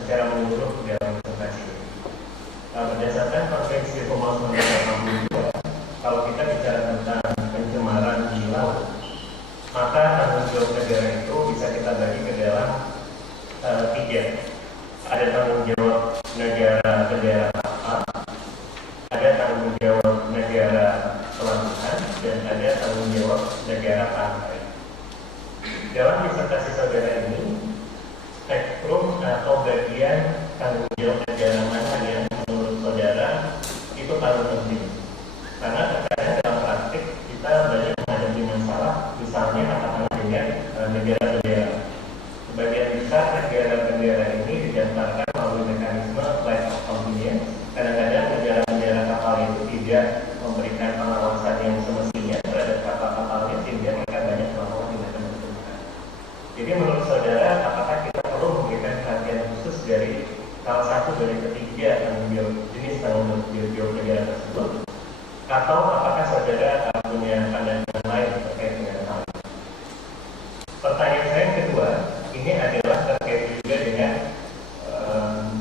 secara menyeluruh dalam presentasi. Berdasarkan konvensi pembangunan negara 62, kalau kita bicara tentang pencemaran di laut, maka tanggung jawab negara itu bisa kita bagi ke dalam tiga. Ada tanggung jawab negara bendera kapal, ada tanggung jawab negara pelabuhan, dan ada tanggung jawab negara pantai. Dalam disertasi saudara ini, spektrum atau bagian tanggung jawab negara mana yang menurut saudara itu paling penting? Karena terkadang dalam praktik kita banyak menghadapi masalah, misalnya katakanlah dengan negara bendera. Sebagian besar negara bendera ini didasarkan melalui mekanisme right of convenience. Kadang-kadang negara-negara kapal itu tidak memberikan pengawasan yang semestinya terhadap kapal-kapalnya sehingga mereka banyak melakukan tindakan berlebihan. Jadi menurut saudara, apakah kita perlu memberikan perhatian khusus dari salah satu dari ketiga jenis tanggung jawab negara tersebut? Atau apakah saudara punya pandangan lain terkait dengan hal ini? Pertanyaan saya yang kedua, ini adalah terkait juga dengan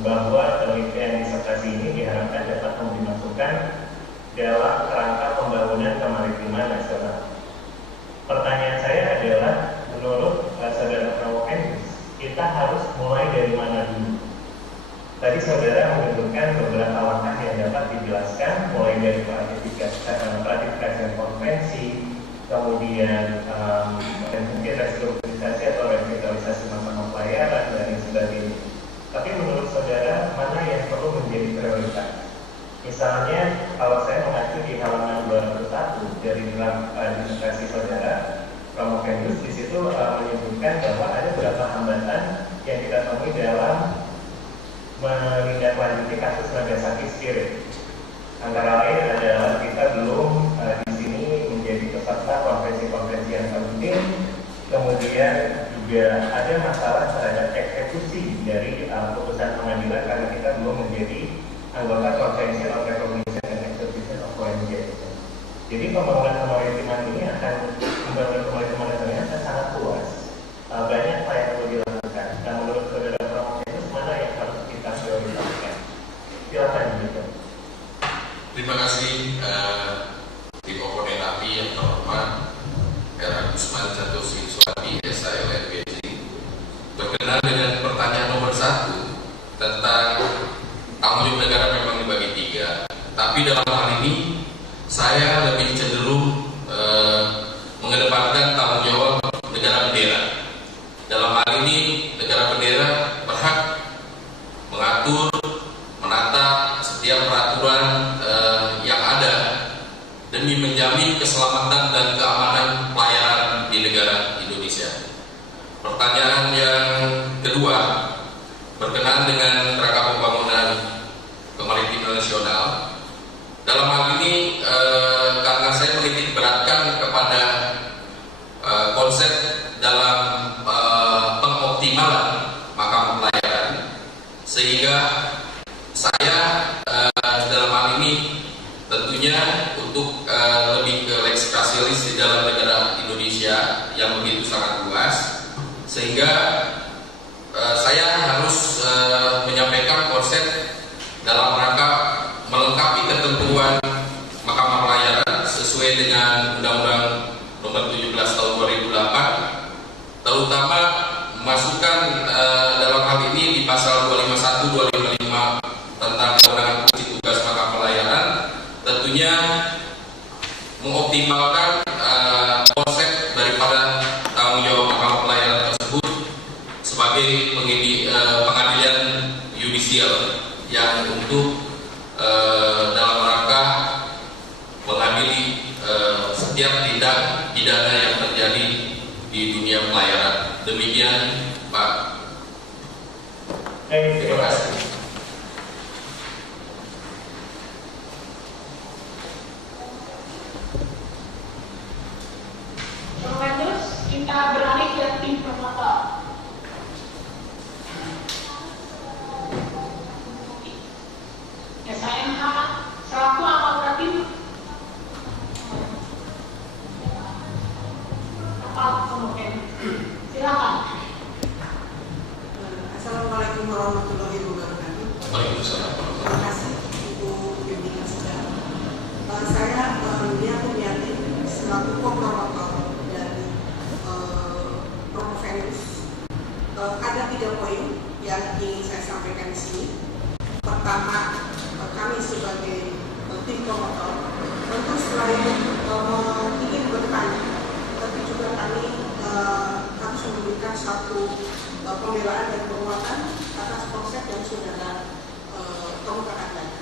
bahwa penelitian disertasi ini diharapkan dapat dimasukkan dalam kerangka pembangunan kemaritiman nasional. Pertanyaan saya adalah, menurut saudara Pramodendus, kita harus mulai dari mana dulu? Tadi saudara menyebutkan beberapa langkah yang dapat dijelaskan, mulai dari ratifikasi konvensi, kemudian mungkin restrukturisasi atau revitalisasi masa pelayaran dan sebagainya. Tapi menurut saudara, mana yang perlu menjadi prioritas? Misalnya, kalau saya mengacu di halaman 201 dari draft disertasi saudara Pramodendus, di situ menyebutkan bahwa ada beberapa hambatan yang kita temui dalam menindaklanjuti kasus Nagasaki Spirit. Antara lain adalah kita belum di sini menjadi peserta konvensi-konvensi yang penting. Kemudian juga ada masalah terhadap eksekusi dari putusan pengadilan karena kita belum menjadi anggota konvensi of recognition and execution of foreign jurisdiction. Jadi pembangunan kemaritiman ini akan membangun kemaritiman nasional akan sangat luas. Banyak hal yang perlu dilakukan. Dan menurut saudara Pramodendus, mana yang harus kita prioritaskan? Silakan gitu. Terima kasih tim komponen API yang terhormat Era Gusman Santosi Suwadi SALNBC. Berkenaan dengan pertanyaan nomor 1 tentang tanggung jawab negara memang dibagi 3, tapi dalam hal ini saya lebih cenderung mengedepankan tanggung jawab negara bendera. Dalam hal ini negara bendera berhak mengatur, menata setiap peraturan yang ada demi menjamin keselamatan dan keamanan pelayaran di negara Indonesia. Pertanyaan yang kedua berkenaan dengan kerangka pembangunan kemaritiman nasional. Dalam hal ini karena saya menitik beratkan kepada konsep dalam pengoptimalan makam pelayaran, sehingga saya dalam hal ini tentunya untuk lebih ke lex specialis di dalam negara Indonesia yang begitu sangat luas, sehingga saya harus menyampaikan konsep dalam rangka melengkapi ketentuan mahkamah pelayaran sesuai dengan Undang-Undang Nomor 17 Tahun 2008, terutama memasukkan dalam hal ini di pasal 251 255 tentang kewenangan fungsi tugas mahkamah pelayaran, tentunya mengoptimalkan konsep yudisial yang untuk dalam rangka mengadili setiap tindak pidana yang terjadi di dunia pelayaran. Demikian, Pak. Terima kasih. Terus kita beralih ke tim promotor. SMH selaku anggota tim silakan. Assalamualaikum warahmatullahi wabarakatuh. Waalaikumsalam. Terima kasih untuk bimbingan saudara. Saya Lia Kumiati selaku co-promotor dari Promoventus. Ada 3 poin yang ingin saya sampaikan di sini. Pertama, kami sebagai tim promotor tentu selain ingin bertanya, tapi juga kami harus memberikan satu pembelaan dan penguatan atas konsep yang saudara kemukakan tadi.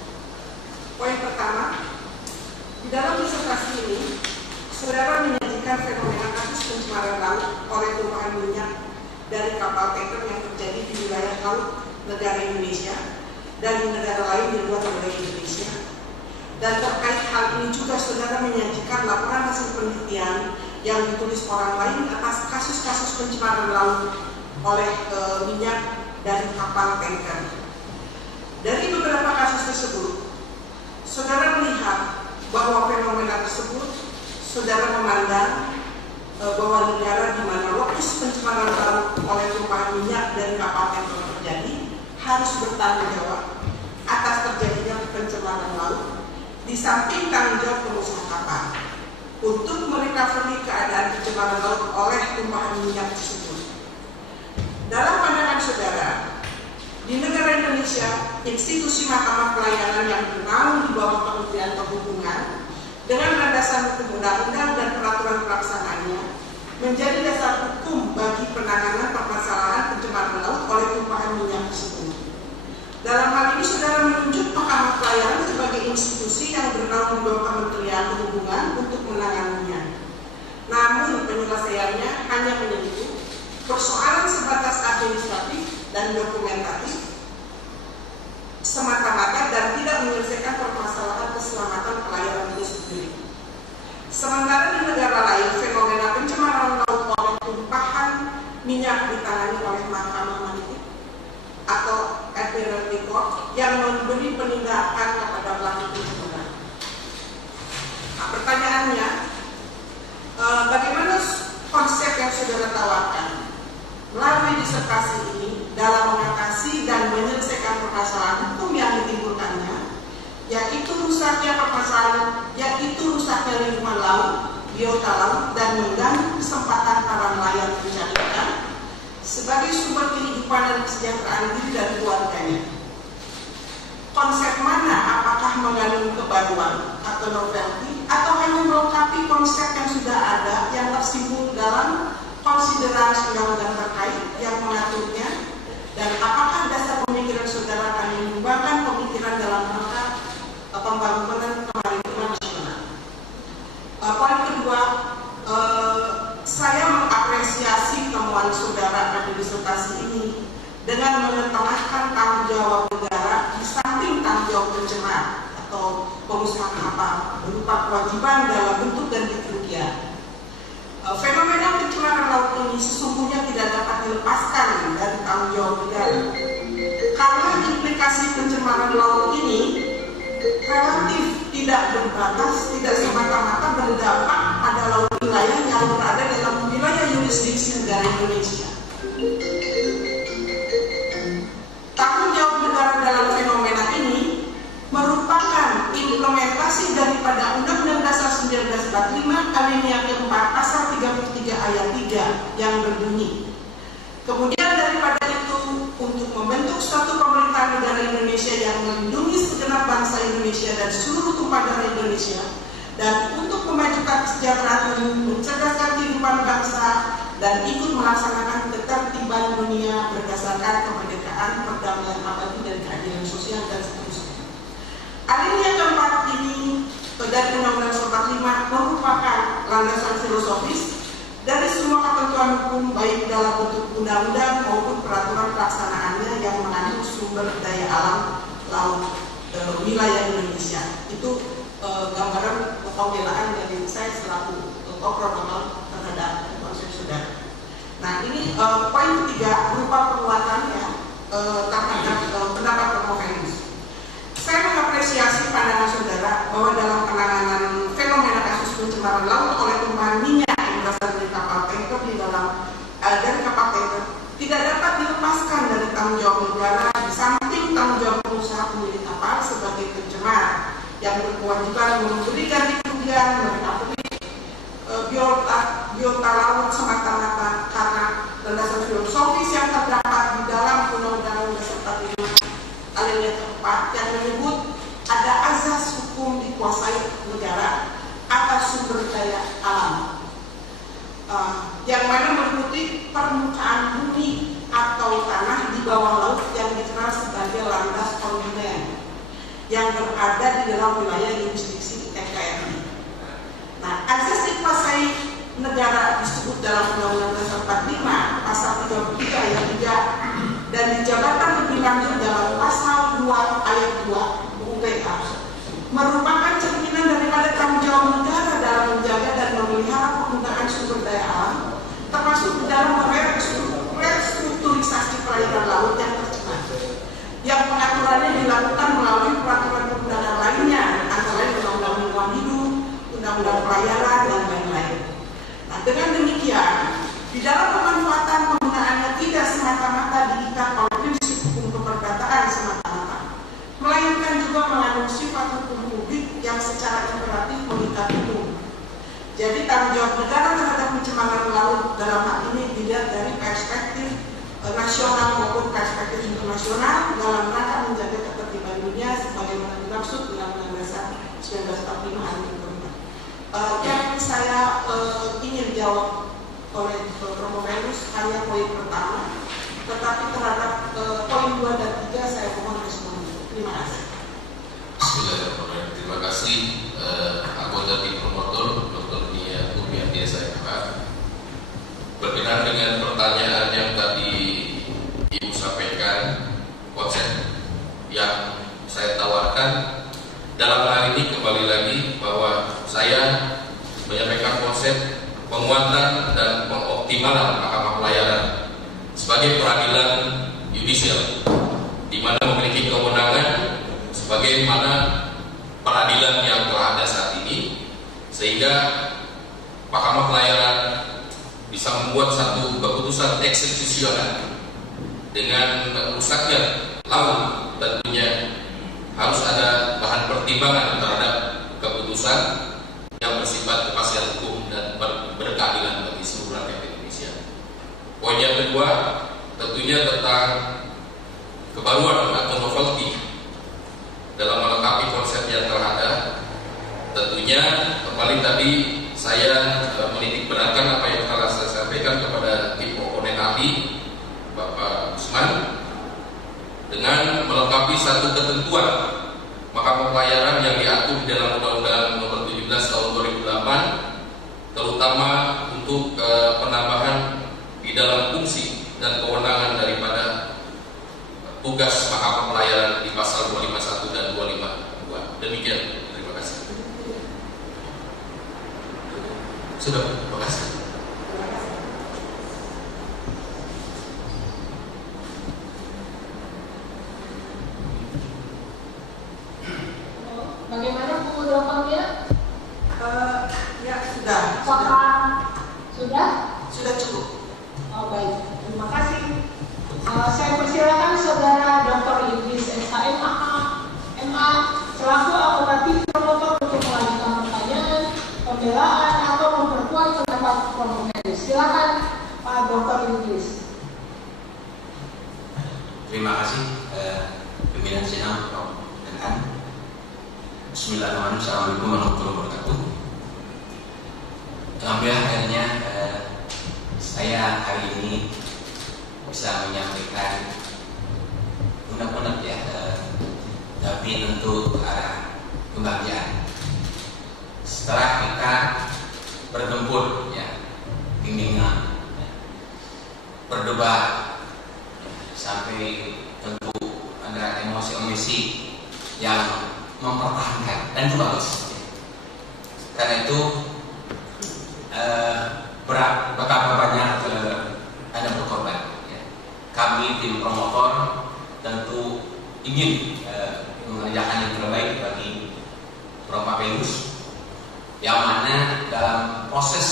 Poin pertama, di dalam disertasi ini, saudara menyajikan fenomena kasus pencemaran laut oleh tumpahan minyak dari kapal tanker yang terjadi di wilayah laut negara Indonesia dan di negara lain di luar wilayah Indonesia. Dan terkait hal ini juga saudara menyajikan laporan hasil penelitian yang ditulis orang lain atas kasus-kasus pencemaran laut oleh minyak dari kapal tanker. Dari beberapa kasus tersebut, saudara melihat bahwa fenomena tersebut, saudara memandang bahwa negara di mana lokus pencemaran laut oleh tumpahan minyak dari kapal tanker terjadi harus bertanggung jawab atas terjadinya pencemaran laut, di samping tanggung jawab pengusaha kapal untuk merecovery keadaan pencemaran laut oleh tumpahan minyak tersebut. Dalam pandangan saudara, di negara Indonesia, institusi Mahkamah Pelayanan yang bernaung di bawah Kementerian Perhubungan dengan landasan hukum undang-undang dan peraturan pelaksanaannya menjadi dasar hukum bagi penanganan permasalahan pencemaran laut oleh tumpahan minyak tersebut. Dalam hal ini, saudara menunjuk Mahkamah Pelayanan sebagai institusi yang bernaung di bawah Kementerian Perhubungan untuk menanganinya. Namun penyelesaiannya hanya menyentuh persoalan sebatas administratif dan dokumentatif semata-mata dan tidak menyelesaikan permasalahan keselamatan pelayaran itu sendiri. Sementara di negara lain, fenomena pencemaran laut oleh tumpahan minyak ditangani oleh Mahkamah Maritim atau Admiralty Court yang memberi penindakan kepada pelaku pencemaran. Nah, pertanyaannya, bagaimana konsep yang saudara tawarkan melalui disertasi ini dalam mengatasi dan menyelesaikan permasalahan hukum yang ditimbulkannya, yaitu rusaknya permasalahan, yaitu rusaknya lingkungan laut, biota laut, dan mengganggu kesempatan para nelayan mencari ikan sebagai sumber kehidupan dan kesejahteraan diri dan keluarganya. Konsep mana? Apakah mengandung kebaruan atau novelty, atau hanya melengkapi konsep yang sudah ada yang tersimpul dalam konsiderasi undang-undang terkait yang mengaturnya, dan apakah dasar pemikiran saudara akan mengembangkan pemikiran dalam rangka pembangunan kemaritiman nasional. Poin kedua, saya mengapresiasi temuan saudara pada disertasi ini dengan mengetengahkan tanggung jawab negara di samping tanggung jawab pencemar atau pengusaha kapal berupa kewajiban dalam bentuk ganti kerugian. Fenomena pencemaran laut ini sesungguhnya tidak dapat dilepaskan dari tanggung jawab negara, karena implikasi pencemaran laut ini relatif tidak berbatas, tidak semata-mata berdampak pada laut wilayah yang berada dalam wilayah yurisdiksi negara Indonesia. Tanggung jawab negara dalam fenomena ini merupakan implementasi daripada Undang-Undang Dasar 1945 alinea keempat pasal 33 ayat 3 yang berbunyi, kemudian daripada itu untuk membentuk suatu pemerintahan negara Indonesia yang melindungi segenap bangsa Indonesia dan seluruh tumpah darah Indonesia, dan untuk memajukan kesejahteraan, mencerdaskan kehidupan bangsa, dan ikut melaksanakan ketertiban dunia berdasarkan kemerdekaan, perdamaian abadi dan keadilan Alinea keempat ini dari Undang-Undang 45 merupakan landasan filosofis dari semua ketentuan hukum baik dalam bentuk undang-undang maupun peraturan pelaksanaannya yang mengandung sumber daya alam laut wilayah Indonesia. Itu gambaran pembelaan dari saya selaku protokol terhadap konsep saudara. Nah ini poin ketiga berupa penguatannya terhadap pendapat Promovenus. Saya mengapresiasi pandangan saudara bahwa dalam penanganan fenomena kasus pencemaran laut oleh tumpahan minyak yang berasal dari kapal tanker dari kapal tanker tidak dapat dilepaskan dari tanggung jawab negara di samping tanggung jawab pengusaha pemilik kapal sebagai pencemar yang berkewajiban memberi ganti kerugian merecovery biota laut semata-mata karena landasan filosofis yang terdapat di dalam Undang-Undang Dasar 45 alinea keempat yang menyebut ada azas hukum dikuasai negara atas sumber daya alam, yang mana meliputi permukaan bumi atau tanah di bawah laut yang dikenal sebagai landas kontinen yang berada di dalam wilayah yurisdiksi NKRI. Nah, azas dikuasai negara disebut dalam Undang-Undang Dasar 45 pasal 33 ayat 3 dan di jabatan lebih lanjut dalam pasal 2 ayat 2 UPK merupakan cerminan daripada tanggung jawab negara dalam menjaga dan memelihara penggunaan sumber daya alam termasuk di dalam restrukturisasi perairan laut yang tercemar yang pengaturannya dilakukan melalui peraturan perundangan lainnya antara lain Undang-Undang Lingkungan Hidup, Undang-Undang Pelayaran dan lain-lain. Nah, dengan demikian di dalam pemanfaatan penggunaannya tidak semata-mata diikat oleh prinsip hukum keperdataan semata-mata, melainkan juga mengandung sifat hukum publik yang secara imperatif mengikat hukum. Jadi tanggung jawab negara terhadap pencemaran laut dalam hal ini dilihat dari perspektif nasional maupun perspektif internasional dalam rangka menjaga ketertiban dunia sebagaimana dimaksud Undang-Undang Dasar 1945 hari kelima. Yang saya ingin jawab oleh Promovenus hanya poin pertama, tetapi terhadap poin 2 dan 3 saya mohon respon. Terima kasih. Bismillahirrahmanirrahim. Terima kasih anggota tim promotor Dr. Nia Kurniatia saya berkenaan dengan pertanyaan yang tadi Ibu sampaikan, konsep yang saya tawarkan dalam hal ini kembali lagi bahwa saya menyampaikan konsep penguatan dan pengoptimalan mahkamah pelayaran sebagai peradilan yudisial di mana memiliki kewenangan sebagaimana peradilan yang telah ada saat ini, sehingga mahkamah pelayaran bisa membuat satu keputusan eksekusional dengan rusaknya laut. Tentunya harus ada bahan pertimbangan terhadap keputusan yang bersifat kepastian hukum dan berkeadilan bagi seluruh rakyat Indonesia. Poin yang kedua tentunya tentang kebaruan atau novelty dalam melengkapi konsep yang telah ada. Tentunya kembali tadi saya menitik beratkan apa yang telah saya sampaikan kepada tim komponen ahli Bapak Usman dengan melengkapi satu ketentuan mahkamah pelayaran yang diatur di dalam Undang-Undang Nomor 17 Tahun 2008, terutama untuk penambahan di dalam fungsi dan kewenangan daripada tugas mahkamah pelayaran di pasal 251 dan 252. Demikian. Terima kasih. Sudah, terima kasih. Bagaimana pengudapannya? Ya sudah. Sudah cukup. Oh baik, terima kasih. Saya persilakan Saudara Dr. Idris SHMA selaku anggota tim promotor untuk melanjutkan pertanyaan, pembelaan atau memperkuat pendapat Promovenus. Silakan Pak Dr. Idris. Terima kasih pimpinan sidang Prof. NN. Bismillahirrahmanirrahim. Assalamualaikum warahmatullahi wabarakatuh. Alhamdulillah akhirnya saya hari ini bisa menyampaikan unek-unek ya tapi tentu ke arah kebahagiaan. Setelah kita bertempur, ya, bimbingan, ya, berdebat, sampai tentu ada emosi yang mempertahankan, dan itu bagus. Karena itu betapa banyak Anda berkorban. Ya. Kami tim promotor tentu ingin mengerjakan yang terbaik bagi Propapelus, yang mana dalam proses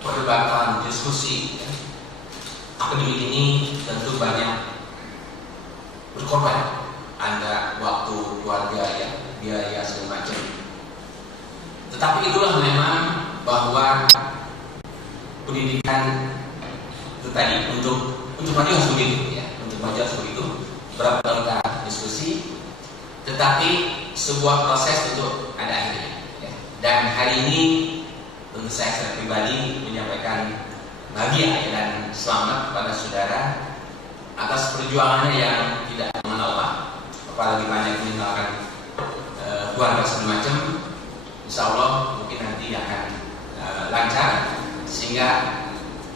perdebatan diskusi, ya, akademik ini tentu banyak berkorban. Ada waktu keluarga, ya, biaya segala macam. Tetapi itulah memang bahwa pendidikan itu tadi untuk maju harus begitu, ya, untuk maju harus begitu. Berapa tahun diskusi, tetapi sebuah proses untuk ada akhirnya. Ya. Dan hari ini tentu saya secara pribadi menyampaikan bahagia, ya, dan selamat kepada saudara atas perjuangannya yang tidak menolak. Apalagi banyak meninggalkan keluarga segala macam. Insya Allah mungkin nanti akan lancar, sehingga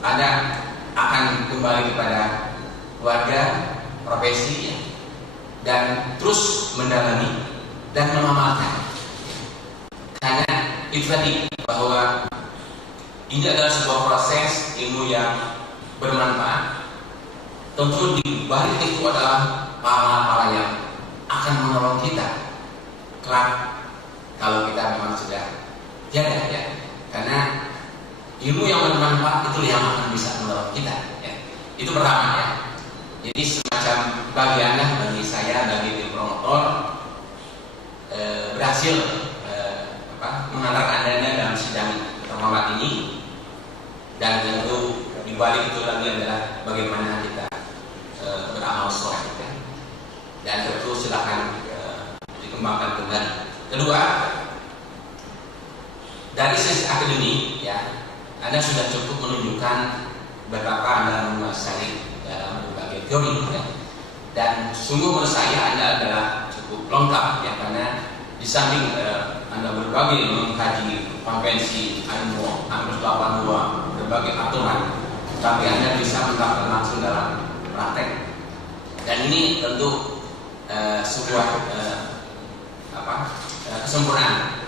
Anda akan kembali kepada keluarga, profesi, ya, dan terus mendalami dan mengamalkan. Karena itu tadi, bahwa ini adalah sebuah proses ilmu yang bermanfaat. Tentu di balik itu adalah pahala-pahala yang akan menolong kita kelak kalau kita memang sudah tiada, ya. Karena ilmu yang bermanfaat itu yang akan bisa menolong kita, ya. Itu pertama, ya. Jadi semacam bagianlah bagi saya, bagi tim promotor, berhasil mengantarkan Anda dalam sidang terhormat ini. Dan tentu di balik itu lagi adalah bagaimana kita beramal soleh, ya. Dan tentu silakan dikembangkan kembali. Kedua, dari sisi akademik, ya, Anda sudah cukup menunjukkan betapa Anda menguasai dalam berbagai teori, ya. Dan sungguh menurut saya Anda adalah cukup lengkap, ya, karena di samping Anda berbagai mengkaji konvensi IMO, AMROS 82, berbagai aturan, tapi Anda bisa menerapkan langsung dalam praktek. Dan ini tentu sebuah kesempurnaan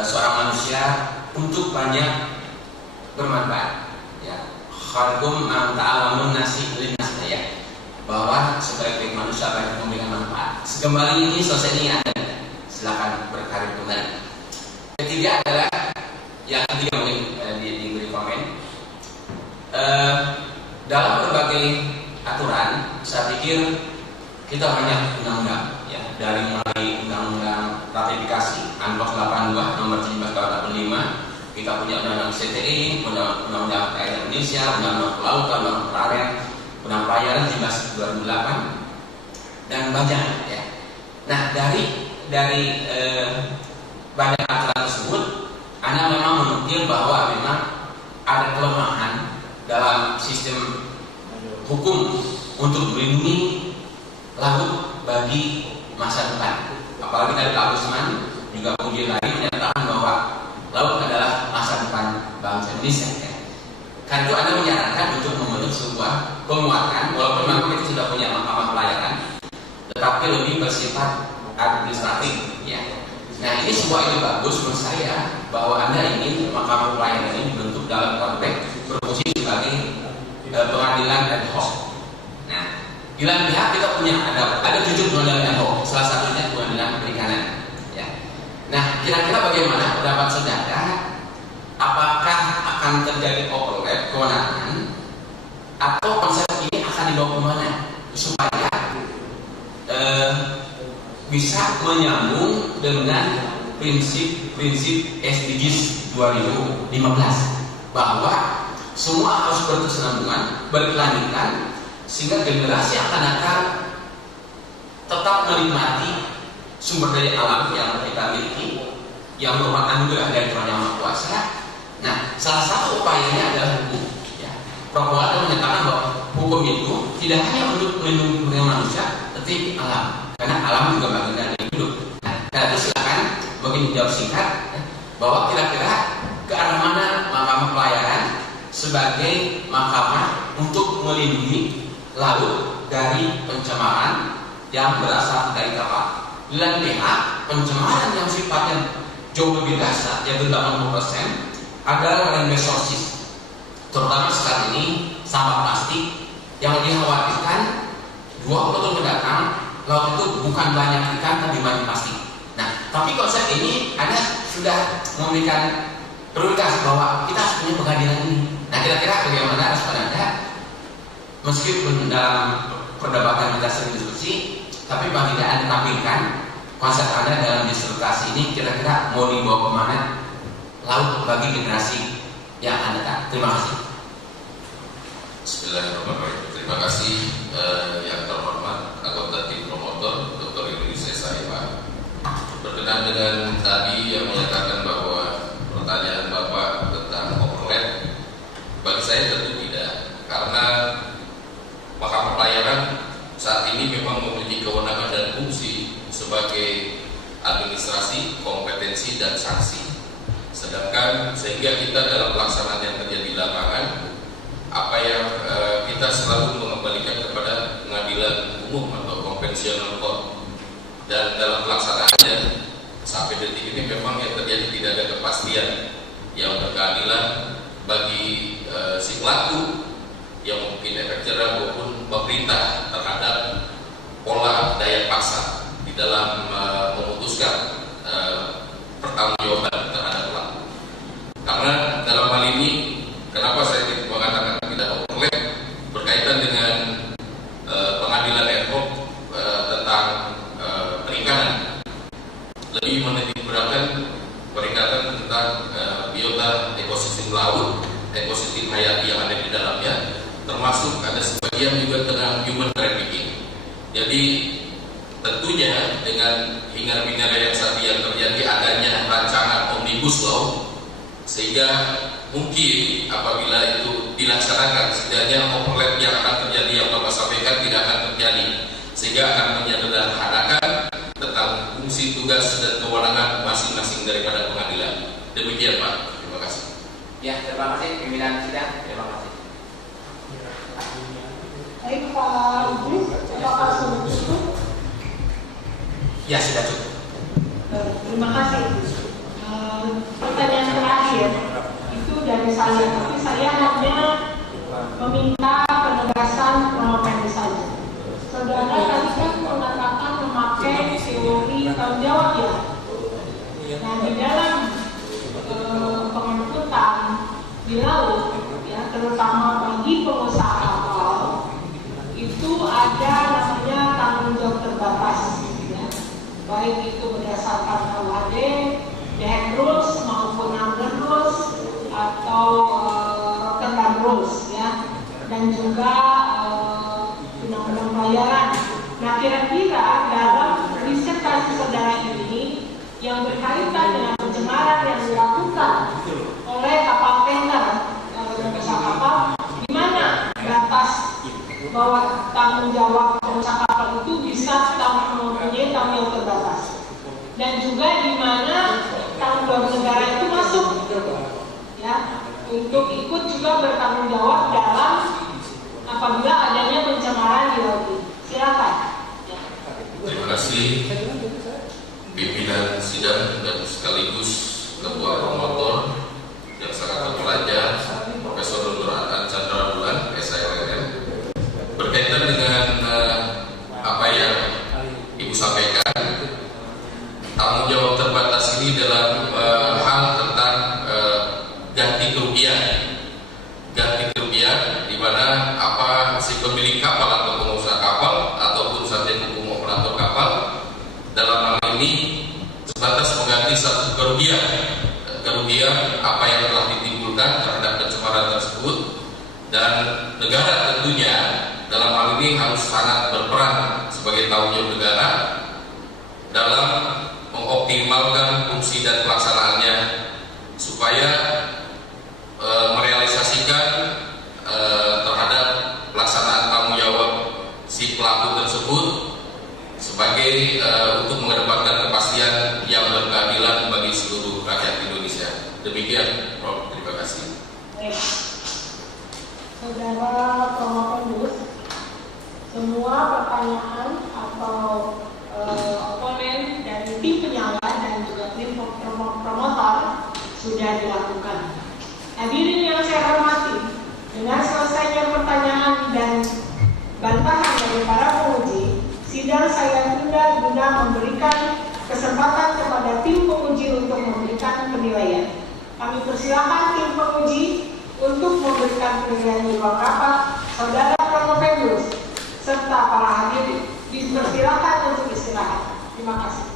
seorang manusia untuk banyak bermanfaat, ya. Kharkum ta'alamun nasi linas, ya, bahwa sebagai manusia banyak memberikan manfaat. Sekembali ini selesai ini Anda silakan berkarir kembali. Ketiga adalah yang ketiga mungkin diberi komen dalam berbagai aturan. Saya pikir kita banyak undang-undang, ya, dari mulai undang-undang ratifikasi AMROS 82 nomor 17 tahun 85, kita punya undang-undang CTE, undang-undang daerah Indonesia, undang-undang kelautan, undang-undang pelayaran 17 2008, dan banyak, ya. Nah, dari banyak aturan tersebut, Anda memang menukil bahwa memang ada kelemahan dalam sistem hukum untuk melindungi laut bagi masa depan. Apalagi dari Pak Usman juga kemudian lagi menyatakan bahwa laut adalah masa depan bangsa Indonesia, ya. Karena itu Anda menyarankan untuk membentuk sebuah penguatan, walaupun memang kita sudah punya mahkamah pelayaran, tetapi lebih bersifat administratif, ya. Nah, ini sebuah ide bagus menurut saya, bahwa Anda ingin mahkamah pelayaran ini dibentuk dalam konteks berfungsi sebagai pengadilan ad hoc. Nah, di lain pihak kita punya ada 7 pengadilan ad hoc, salah satunya pengadilan perikanan, ya. Nah, kira-kira bagaimana pendapat saudara? Apakah akan terjadi overlap kewenangan, atau konsep ini akan dibawa kemana supaya bisa menyambung dengan prinsip-prinsip SDGs 2015, bahwa semua harus berkesinambungan, berkelanjutan, sehingga generasi yang akan datang tetap menikmati sumber daya alam yang kita miliki, yang merupakan anugerah dari Tuhan Yang Maha Kuasa. Nah, salah satu upayanya adalah hukum, ya. Prokuler menyatakan bahwa hukum itu tidak hanya untuk melindungi manusia, tetapi alam. karena alam juga bagian dari hidup. Nah, karena itu silakan mungkin dijawab singkat bahwa kira-kira ke arah mana mahkamah pelayaran sebagai mahkamah untuk melindungi laut dari pencemaran yang berasal dari kapal. Dan pihak pencemaran yang sifatnya jauh lebih dahsyat, yaitu 80%, adalah land resources. Terutama saat ini sampah plastik yang dikhawatirkan 20 tahun mendatang laut itu bukan banyak ikan tapi banyak plastik. Nah, tapi konsep ini ada sudah memberikan prioritas bahwa kita harus punya pengadilan ini. Nah, kira-kira bagaimana respon Anda? Meskipun dalam perdebatan kita sering diskusi, tapi paling tidak Anda tampilkan konsep Anda dalam disertasi ini kira-kira mau dibawa kemana laut bagi generasi yang Anda tak. Terima kasih. Bismillahirrahmanirrahim. Terima kasih yang terhormat anggota tim promotor Dr. Indonesia Saima. Berkenaan dengan tadi yang menyatakan bahwa pertanyaan Bapak tentang overlap, bagi saya tentu tidak, karena mahkamah pelayaran saat ini memang memiliki kewenangan dan fungsi sebagai administrasi, kompetensi dan sanksi. Sedangkan sehingga kita dalam pelaksanaan yang terjadi di lapangan, apa yang kita selalu mengembalikan kepada pengadilan umum atau konvensional court. Dan dalam pelaksanaannya sampai detik ini memang yang terjadi tidak ada kepastian yang berkeadilan bagi si pelaku yang mungkin efek jerah maupun pemerintah terhadap pola daya paksa di dalam memutuskan pertanggungjawaban terhadap pelaku. Karena dalam hal ini, kenapa saya mengatakan tidak overlap, berkaitan dengan pengadilan ad hoc tentang perikanan, lebih menitikberatkan perikanan tentang biota ekosistem laut, ekosistem hayati yang ada di dalamnya, termasuk ada sebagian juga tentang human trafficking. Jadi tentunya dengan hingar-bingar yang saat yang terjadi adanya rancangan omnibus law, sehingga mungkin apabila itu dilaksanakan setidaknya overlap yang akan terjadi yang Bapak sampaikan tidak akan terjadi, sehingga akan menyederhanakan tentang fungsi, tugas dan kewenangan masing-masing daripada pengadilan. Demikian Pak, terima kasih. Ya, terima kasih pimpinan sidang. Terima kasih. Baik Pak Ibu, apakah sudah cukup? Ya, sudah cukup. Terima kasih. Pertanyaan terakhir itu dari saya, tapi saya hanya meminta penegasan kronologi saja. Saudara tadi kan mengatakan memakai teori tanggung jawab ya. Nah, di dalam pengangkutan di laut, ya, terutama bagi pengusaha kapal, itu ada namanya tanggung jawab terbatas. Ya. Baik itu berdasarkan LHD, DHEC rules maupun under rules atau Rotterdam rules, ya, dan juga undang-undang pelayaran. Nah, kira-kira dalam disertasi saudara ini yang berkaitan dengan pencemaran yang dilakukan oleh kapal tanker dan pesawat kapal, di mana batas bahwa tanggung jawab pengusaha kapal itu bisa mempunyai tanggung jawab terbatas, dan juga di mana tanggung jawab negara itu masuk, ya, untuk ikut juga bertanggung jawab dalam apabila adanya pencemaran di laut. Silakan. Terima kasih pimpinan sidang dan sekaligus ketua promotor yang sangat terpelajar Profesor Dr. Chandra Bulan SILM, berkaitan dengan apa yang Ibu sampaikan. Tanggung jawab terbatas ini dalam hal tentang ganti kerugian, di mana apa si pemilik kapal atau pengusaha kapal ataupun sarjana hukum operator kapal dalam hal ini sebatas mengganti satu kerugian apa yang telah ditimbulkan terhadap pencemaran tersebut, dan negara tentunya dalam hal ini harus sangat berperan sebagai tanggung jawab negara dalam mengoptimalkan fungsi dan pelaksanaannya supaya merealisasikan terhadap pelaksanaan tanggung jawab si pelaku tersebut sebagai Demikian, Prof. Terima kasih. Baik. Saudara Promotengus, semua pertanyaan atau oponen dari tim penyala dan juga tim promotor sudah dilakukan. Hadirin yang saya hormati, dengan selesainya pertanyaan dan bantahan dari para penguji, sidang saya tunda guna memberikan kesempatan kepada tim penguji untuk memberikan penilaian. Kami persilakan tim penguji untuk memberikan penilaian di ruang rapat. Saudara Promotengus serta para hadirin dipersilakan untuk istirahat. Terima kasih.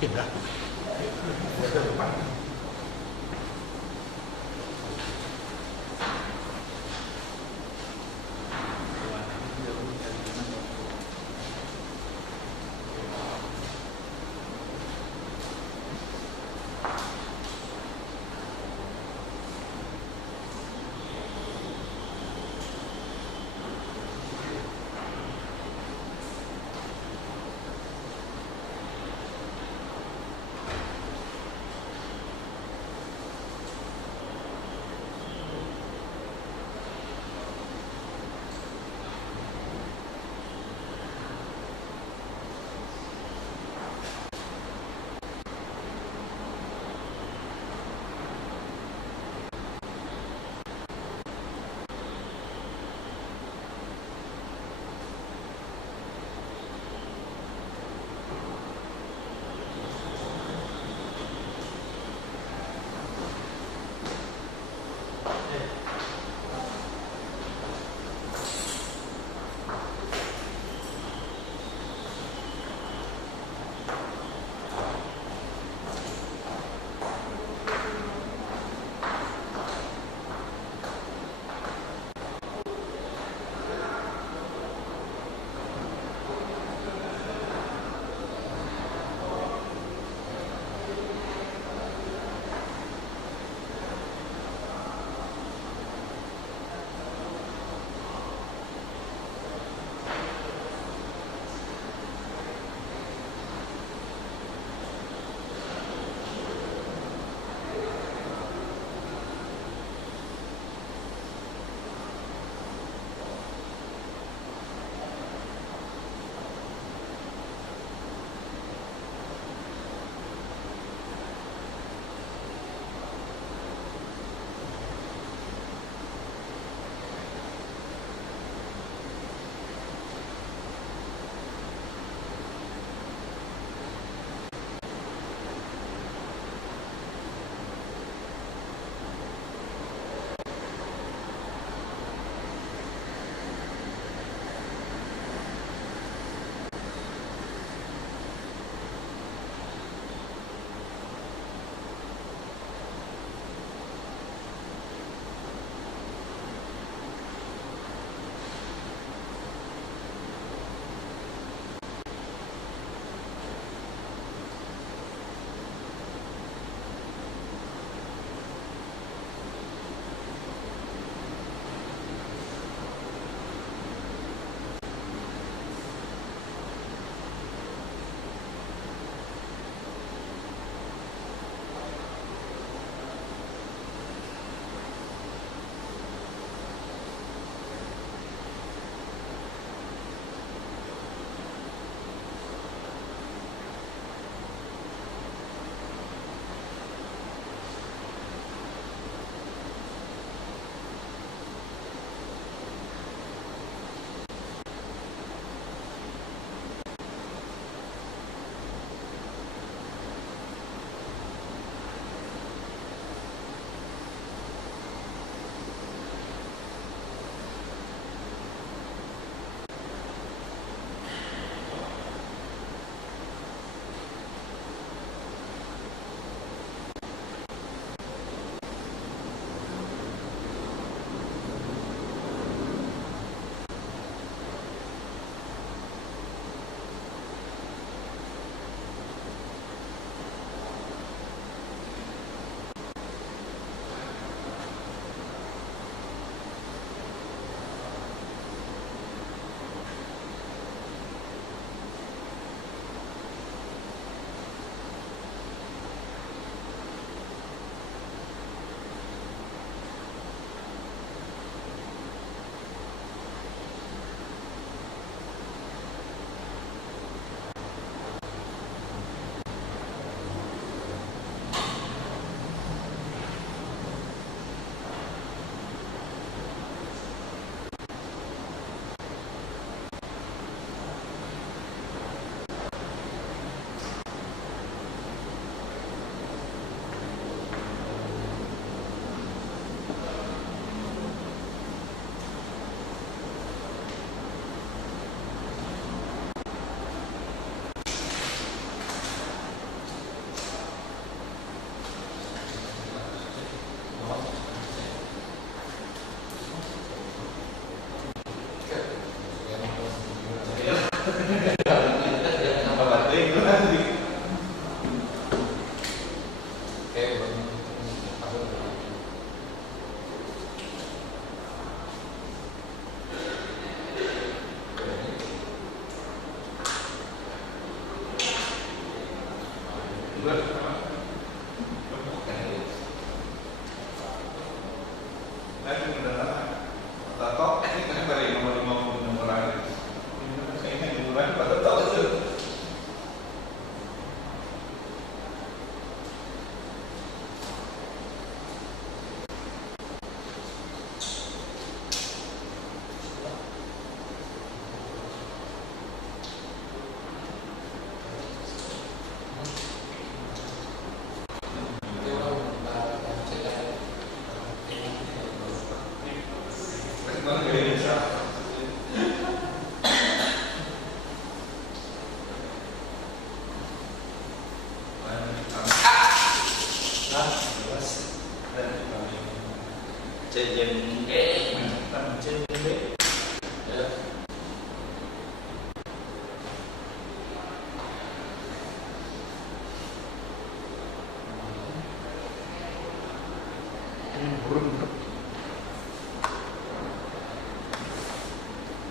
Pindah.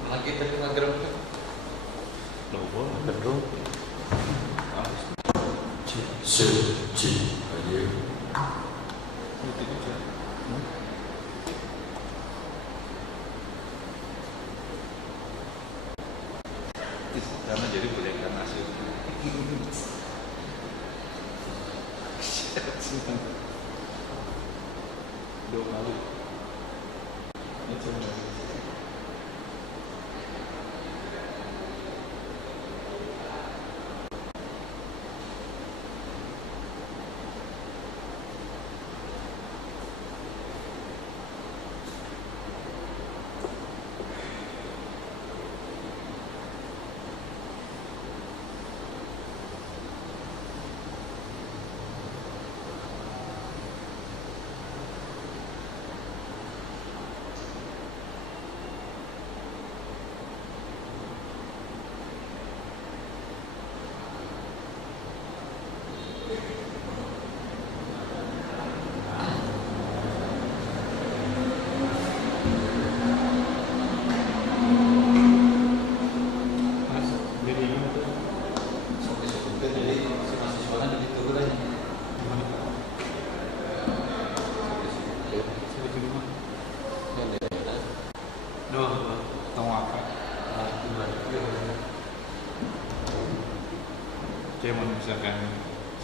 Lagi terkena gerem. Lobo, cenderung. Karena jadi boleh ikan asin. Dua kali. Ini cuma.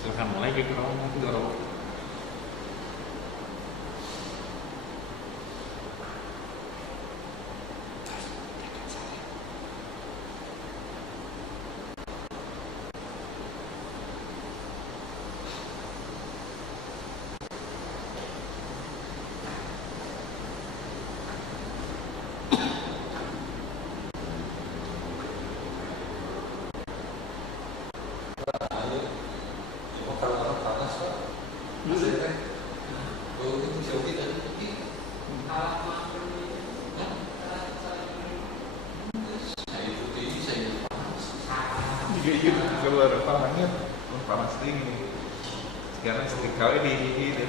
Silakan mulai gitu dong. Keluar pamannya panas tinggi. Sekarang sekali di ini.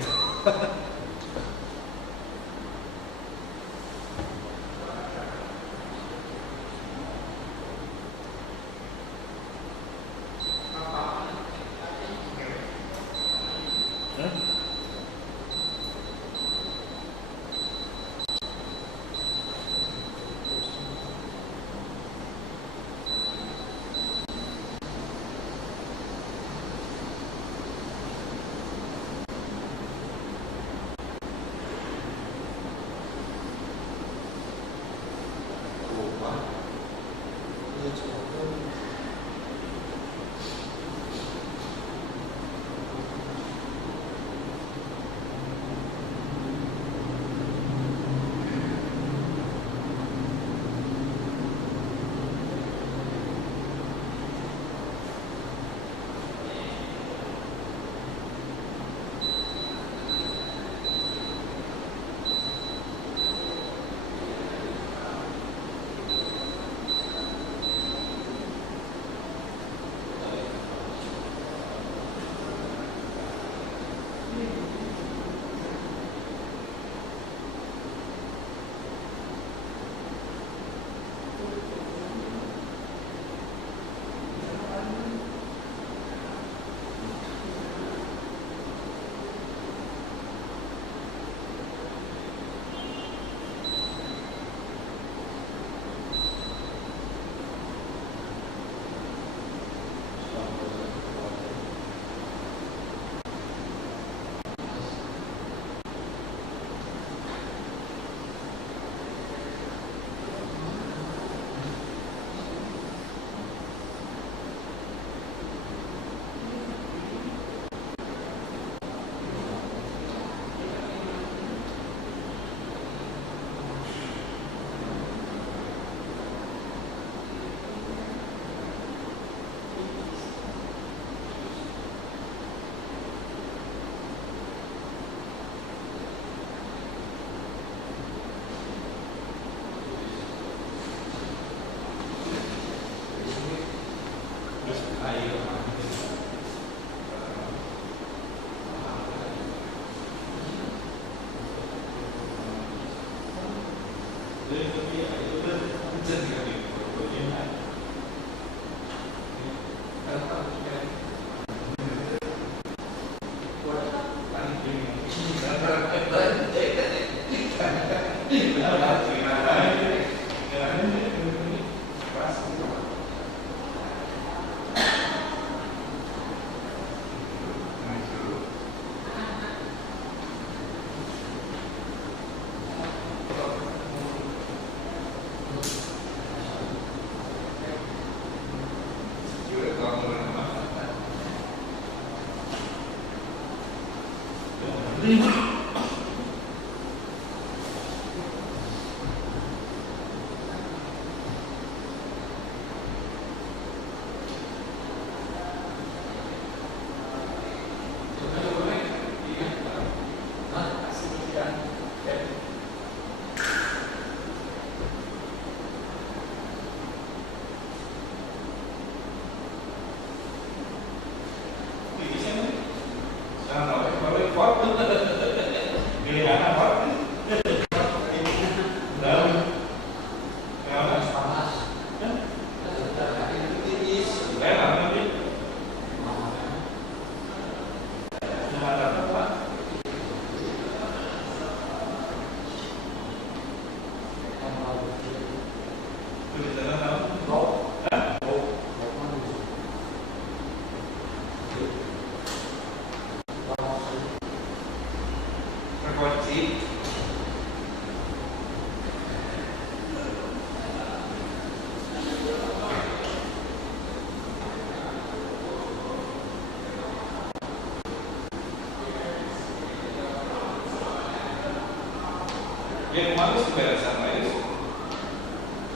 Yang kemarin sudah sama itu.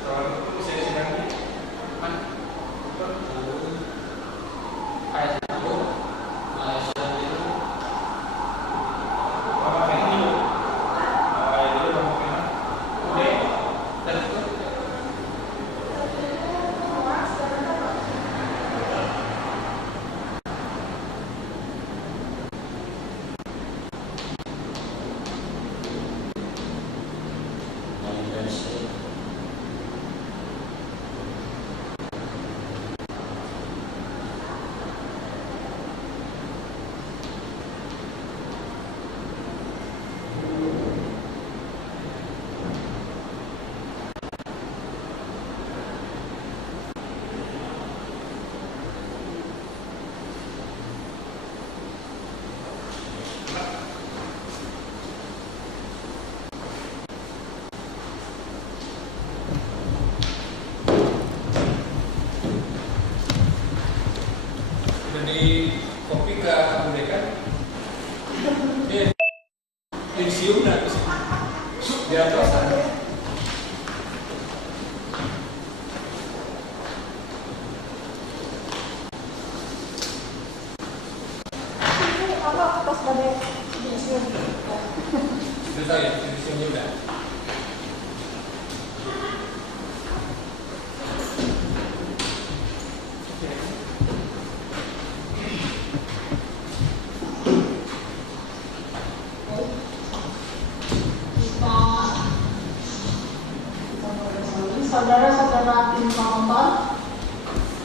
Soal itu saya sedang di kopi ke Budekan dia disium dan di atas sana. Itu saya disium juga. Saudara-saudara tim penonton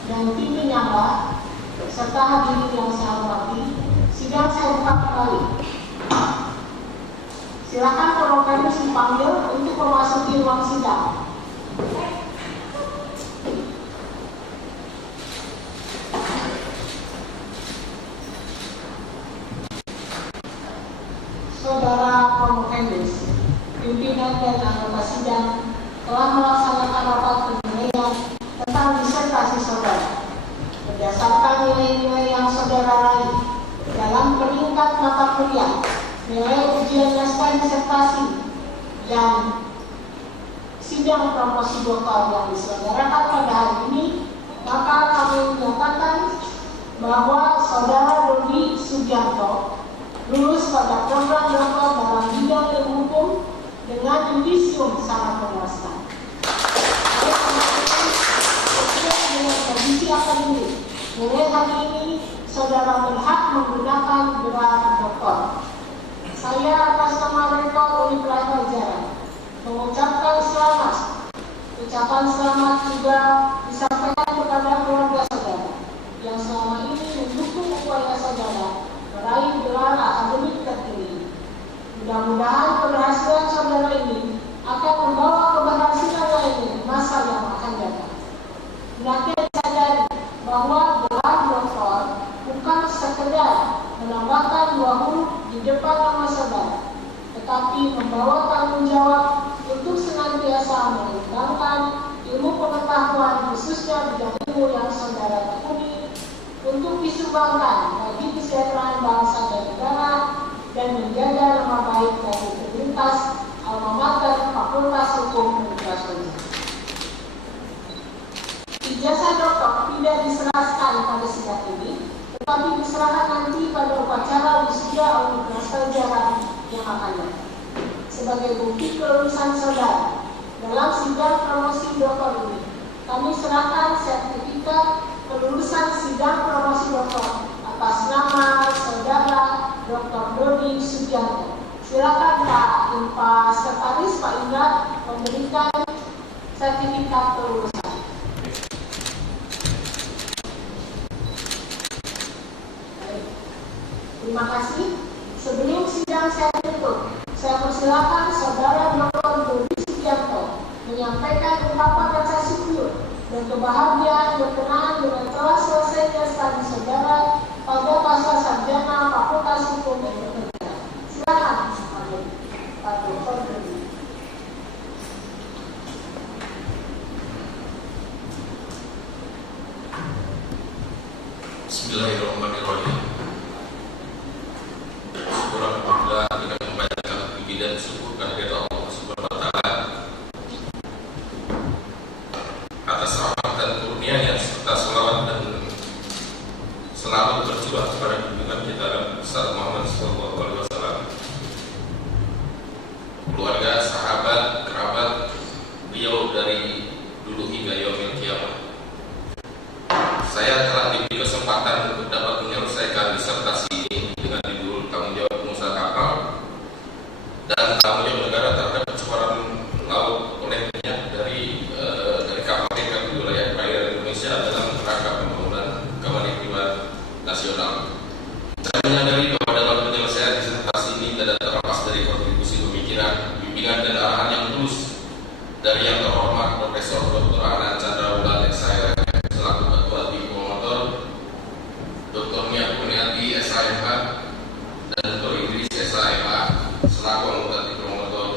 dan tim penyangga serta hadirin yang saya hormati, sidang saya buka kembali. Silakan provokatus dipanggil untuk memasuki ruang sidang. Saudara provokatus, pimpinan dan anggota sidang telah melaksanakan rapat penilaian tentang disertasi saudara. Berdasarkan nilai-nilai yang saudara raih dalam peringkat mata kuliah, nilai ujian naskah disertasi dan sidang promosi doktor yang diselenggarakan pada hari ini, maka kami menyatakan bahwa saudara Dodi Sugianto lulus pada program doktor dalam bidang ilmu hukum dengan yudisium sangat memuaskan. Sesuai dengan kondisi akademik, mulai hari ini saudara berhak menggunakan gelar doktor. Saya atas nama Rektor Universitas Pajajaran mengucapkan selamat. Ucapan selamat juga disampaikan kepada keluarga saudara yang selama ini mendukung upaya saudara meraih gelar akademik tertinggi. Mudah-mudahan keberhasilan saudara ini akan membawa keberhasilan lainnya di masa yang akan datang. Hendaknya disadari bahwa gelar doktor bukan sekedar menambahkan 2 huruf di depan nama saudara, tetapi membawa tanggung jawab untuk senantiasa mengembangkan ilmu pengetahuan khususnya bidang ilmu yang saudara tekuni untuk disumbangkan bagi kesejahteraan bangsa dan negara dan menjaga Fakultas Hukum Universitas. Ijazah doktor tidak diserahkan pada sidang ini, tetapi diserahkan nanti pada upacara wisuda Universitas Jalan yang akan datang. Sebagai bukti kelulusan saudara dalam sidang promosi doktor ini, kami serahkan sertifikat kelulusan sidang promosi doktor atas nama saudara Dr. Dodi Sugianto. Silakan Pak Sekretaris Pak Indra memberikan sertifikat kelulusan. Terima kasih. Sebelum sidang saya tutup, saya persilakan saudara Dr. Dodi Sugianto menyampaikan ungkapan rasa syukur dan kebahagiaan berkenaan dengan telah selesainya studi saudara pada pasca sarjana Fakultas Hukum Indonesia. Silakan Pak Dr. Dodi. Bismillahirrahmanirrahim. Alhamdulillah kita membacakan puji dan syukur kehadirat Allah Subhanahu wa taala atas rahmat dan karunia-Nya serta selawat dan selalu berjuang kepada junjungan kita besar Muhammad sallallahu alaihi wasallam, keluarga, sahabat, kerabat beliau dari dulu hingga yaumil qiyamah. Saya telah diberi kesempatan untuk dapat menyelesaikan disertasi ini dengan judul tanggung jawab pengusaha kapal dan tanggung jawab negara terhadap pencemaran laut oleh minyak dari kapal ikan di wilayah perairan Indonesia dalam rangka pembangunan kemaritiman nasional. Saya menyadari bahwa dalam penyelesaian disertasi ini tidak terlepas dari kontribusi pemikiran, bimbingan dan arahan yang tulus dari yang terhormat Profesor Dr. Anand Chandrawulan SIM selaku Ketua Tim Promotor, Dr. Mia Kurniati SIMH dan Dr. Idris SIMH selaku anggota Tim Promotor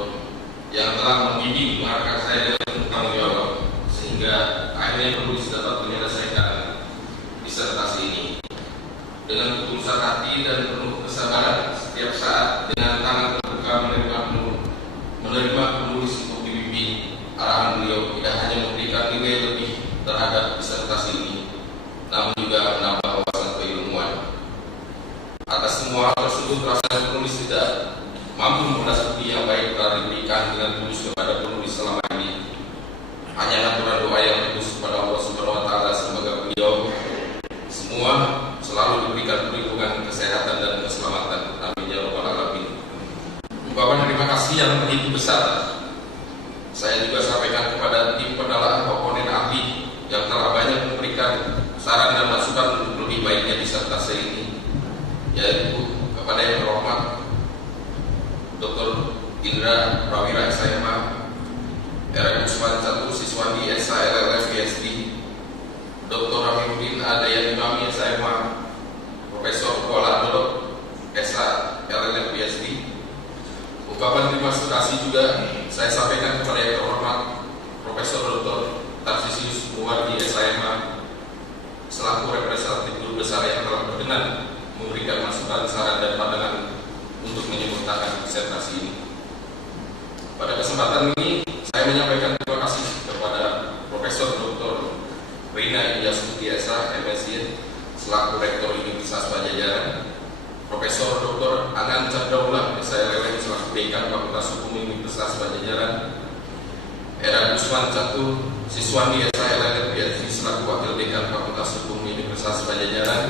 yang telah membimbing mengarahkan saya dengan tanggung jawab sehingga akhirnya penulis dapat menyelesaikan disertasi ini dengan ketulusan hati dan penuh kesabaran. Setiap saat dengan tangan terbuka menerima penulis untuk dibimbing. Arahan beliau tidak hanya memberikan nilai lebih terhadap disertasi ini, namun juga menambah wawasan keilmuan. Atas semua hal tersebut, rasanya penulis tidak mampu membalas bukti yang baik telah diberikan dengan tulus kepada penulis selama ini. Hanya aturan doa yang tulus kepada Allah Subhanahu wa taala semoga beliau semua selalu diberikan perlindungan, kesehatan dan keselamatan. Amin ya rabbal alamin. Ungkapan terima kasih yang begitu besar saya juga sampaikan kepada tim penelaah komponen ahli yang telah banyak memberikan saran dan masukan untuk lebih baiknya disertasi ini, yaitu kepada yang terhormat Dr. Indra Prawira SIM, RM Usman 1 Siswandi SHLLF PhD, Dr. Rahimudin Adayan Imami SIM, Profesor Kuala Dodok SHLLF PhD. Ungkapan terima kasih juga saya sampaikan kepada yang terhormat Profesor Dr. Tarsisius Muwardi SIM selaku representatif guru besar yang telah berkenan memberikan masukan, saran dan pandangan untuk menyempurnakan disertasi ini. Pada kesempatan ini saya menyampaikan terima kasih kepada Profesor Dr. Rina Ilyasuti SH MSc selaku Rektor Universitas Pajajaran, Profesor Dr. Anand Chandrawulan SIM selaku Dekan Fakultas Hukum Universitas Pajajaran, Era Usman 1 Siswandi SHLLF PhD selaku Wakil Dekan Fakultas Hukum Universitas Pajajaran,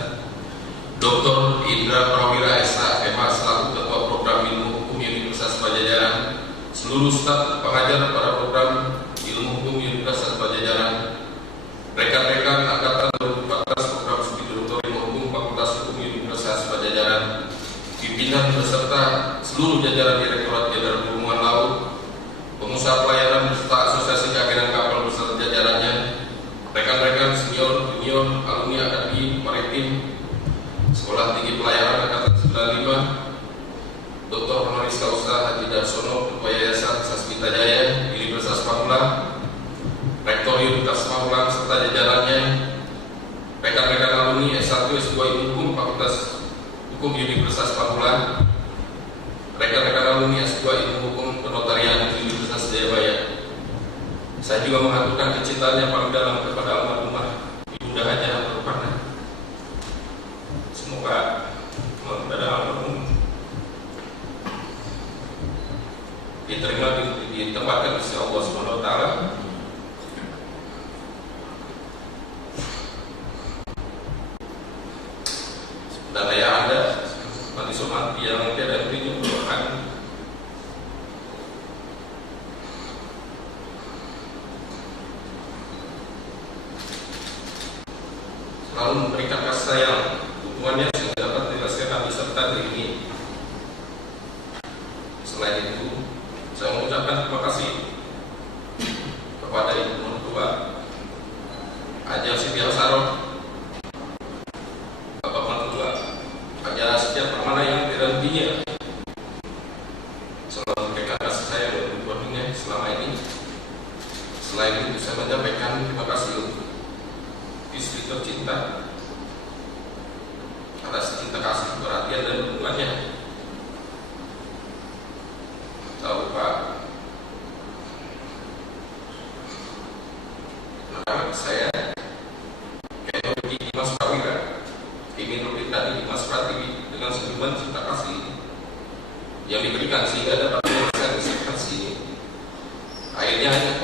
Dr. Indra Prawira SHM selaku Ketua Program Ilmu Hukum Universitas Pajajaran, seluruh staf pengajar pada program Ilmu Hukum Universitas Pajajaran, rekan-rekan Angkatan 2014 Program Studi Doktor Ilmu Hukum Fakultas Hukum Universitas Pajajaran, pimpinan beserta seluruh jajaran Direktorat Jenderal Perhubungan Laut, pengusaha pelayanan beserta Asosiasi Keagenan Kapal beserta jajarannya, rekan-rekan senior, junior, alumni Akademi Maritim, Sekolah Tinggi Pelayaran Angkatan 95, Dr. Honoris Causa Haji Darsono, Ketua Yayasan Sasmita Jaya, Universitas Pamulang, Rektor Universitas Pamulang serta jajarannya, rekan-rekan alumni S1 S2 Ilmu Hukum Fakultas Hukum Universitas Pamulang, rekan-rekan alumni S2 Ilmu Hukum Penotarian Universitas Jayabaya, juga mengaturkan kecintaannya paling dalam kepada almarhumah Ibunda Haja Ruparna. Semoga kepada almarhum diterima ditempatkan di sisi Allah Subhanahu wa taala. Dan ayah Anda Mati Somati yang tiada henti mendoakan selalu memberikan kasih sayang dukungannya sehingga dapat dihasilkan serta ini. Selain itu, saya mengucapkan terima kasih kepada Ibu Mertua Haja Siti Alsaroh, Bapak Mertua Haja Setiap Permana yang tidak hentinya selalu memberikan kasih sayang dan dukungannya selama ini. Selain itu, saya menyampaikan terima kasih untuk istri tercinta atas cinta kasih, perhatian dan dukungannya. Tak lupa anak saya Kenobi Dimas Prawira, Imin Rubin tadi Dimas Pratiwi dengan seniman cinta kasih yang diberikan sehingga dapat menyelesaikan disertasi ini. Akhirnya hanya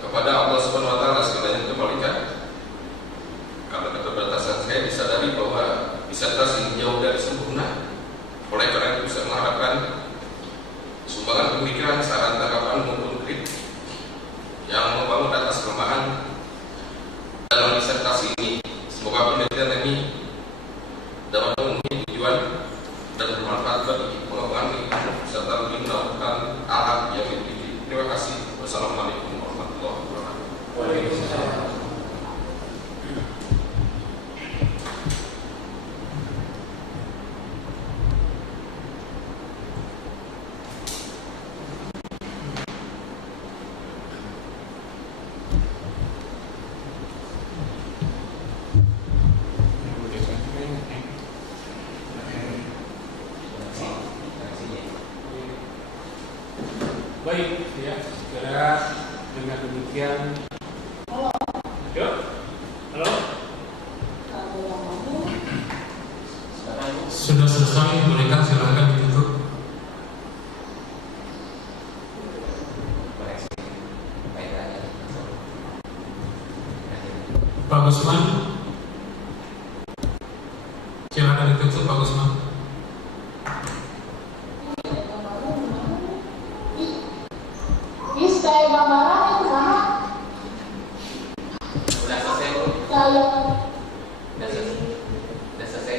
kepada Allah Subhanahu wa taala segalanya kembalikan. Karena keterbatasan saya disadari bahwa disertasi ini jauh dari sempurna. Oleh karena itu saya mengharapkan sumbangan pemikiran, saran, tanggapan maupun kritik yang membangun atas kelemahan dalam disertasi ini. Semoga penelitian ini dapat memenuhi tujuan dan bermanfaat bagi pengembangan lingkungan serta lebih mendapatkan alat yang dimiliki. Terima kasih. Wassalamualaikum warahmatullahi wabarakatuh. Waalaikumsalam. Baik, ya, saudara, dengan demikian. Halo. Yuk, halo. Sudah selesai, bolehkah silakan ditutup. Pak Gusman, silakan ditutup Pak Gusman. Saya gambaran itu sama. Sudah selesai Bu? Saya Sudah selesai.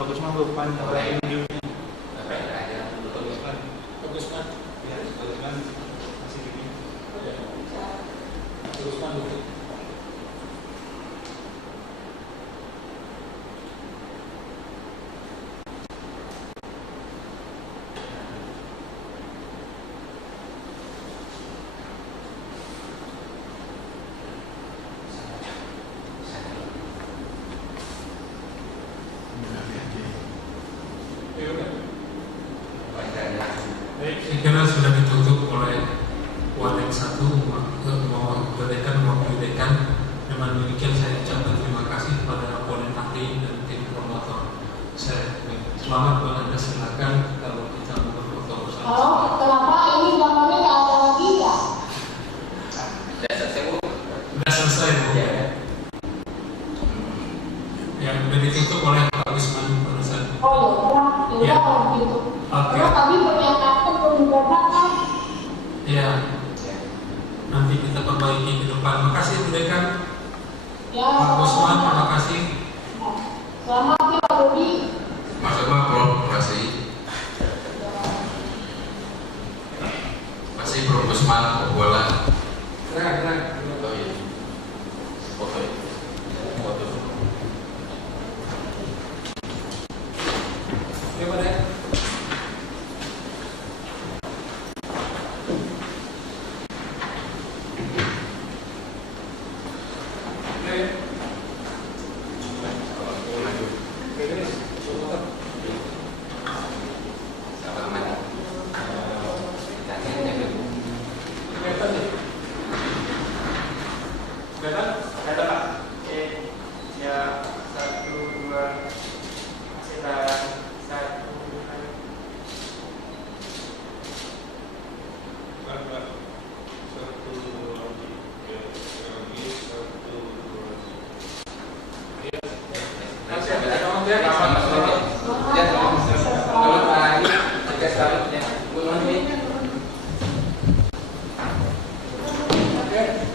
Pak Gusman berpan videonya. Pak Gusman, Ya, Pak Gusman masih gini. Pak Gusman tutup. Saya kira sudah ditutup oleh Wadah 1 mewakili dekan. Dengan demikian saya ucapkan terima kasih kepada Wadah ahli dan tim promotor. Saya selamat buat Anda, silakan kalau kita mau berfoto bersama. Halo, kenapa ini gambarnya nggak ada lagi ya? Sudah selesai Bu? Sudah selesai Bu. Ya, sudah ditutup oleh Pak Gusman barusan. Oh ya, kalau gitu. Oke. Karena kami berangkatkan pembukaan. Ya. Nanti kita perbaiki ke depan. Makasih Bu Dekan. Ya. Pak Gusman, terima kasih. Selamat ya Pak Dodi. Sama-sama Prof, terima kasih. Masih Prof Gusman, bola. Keren. Oh iya. Foto ya. Foto. Oke, Pak Dek. Oke. Sip.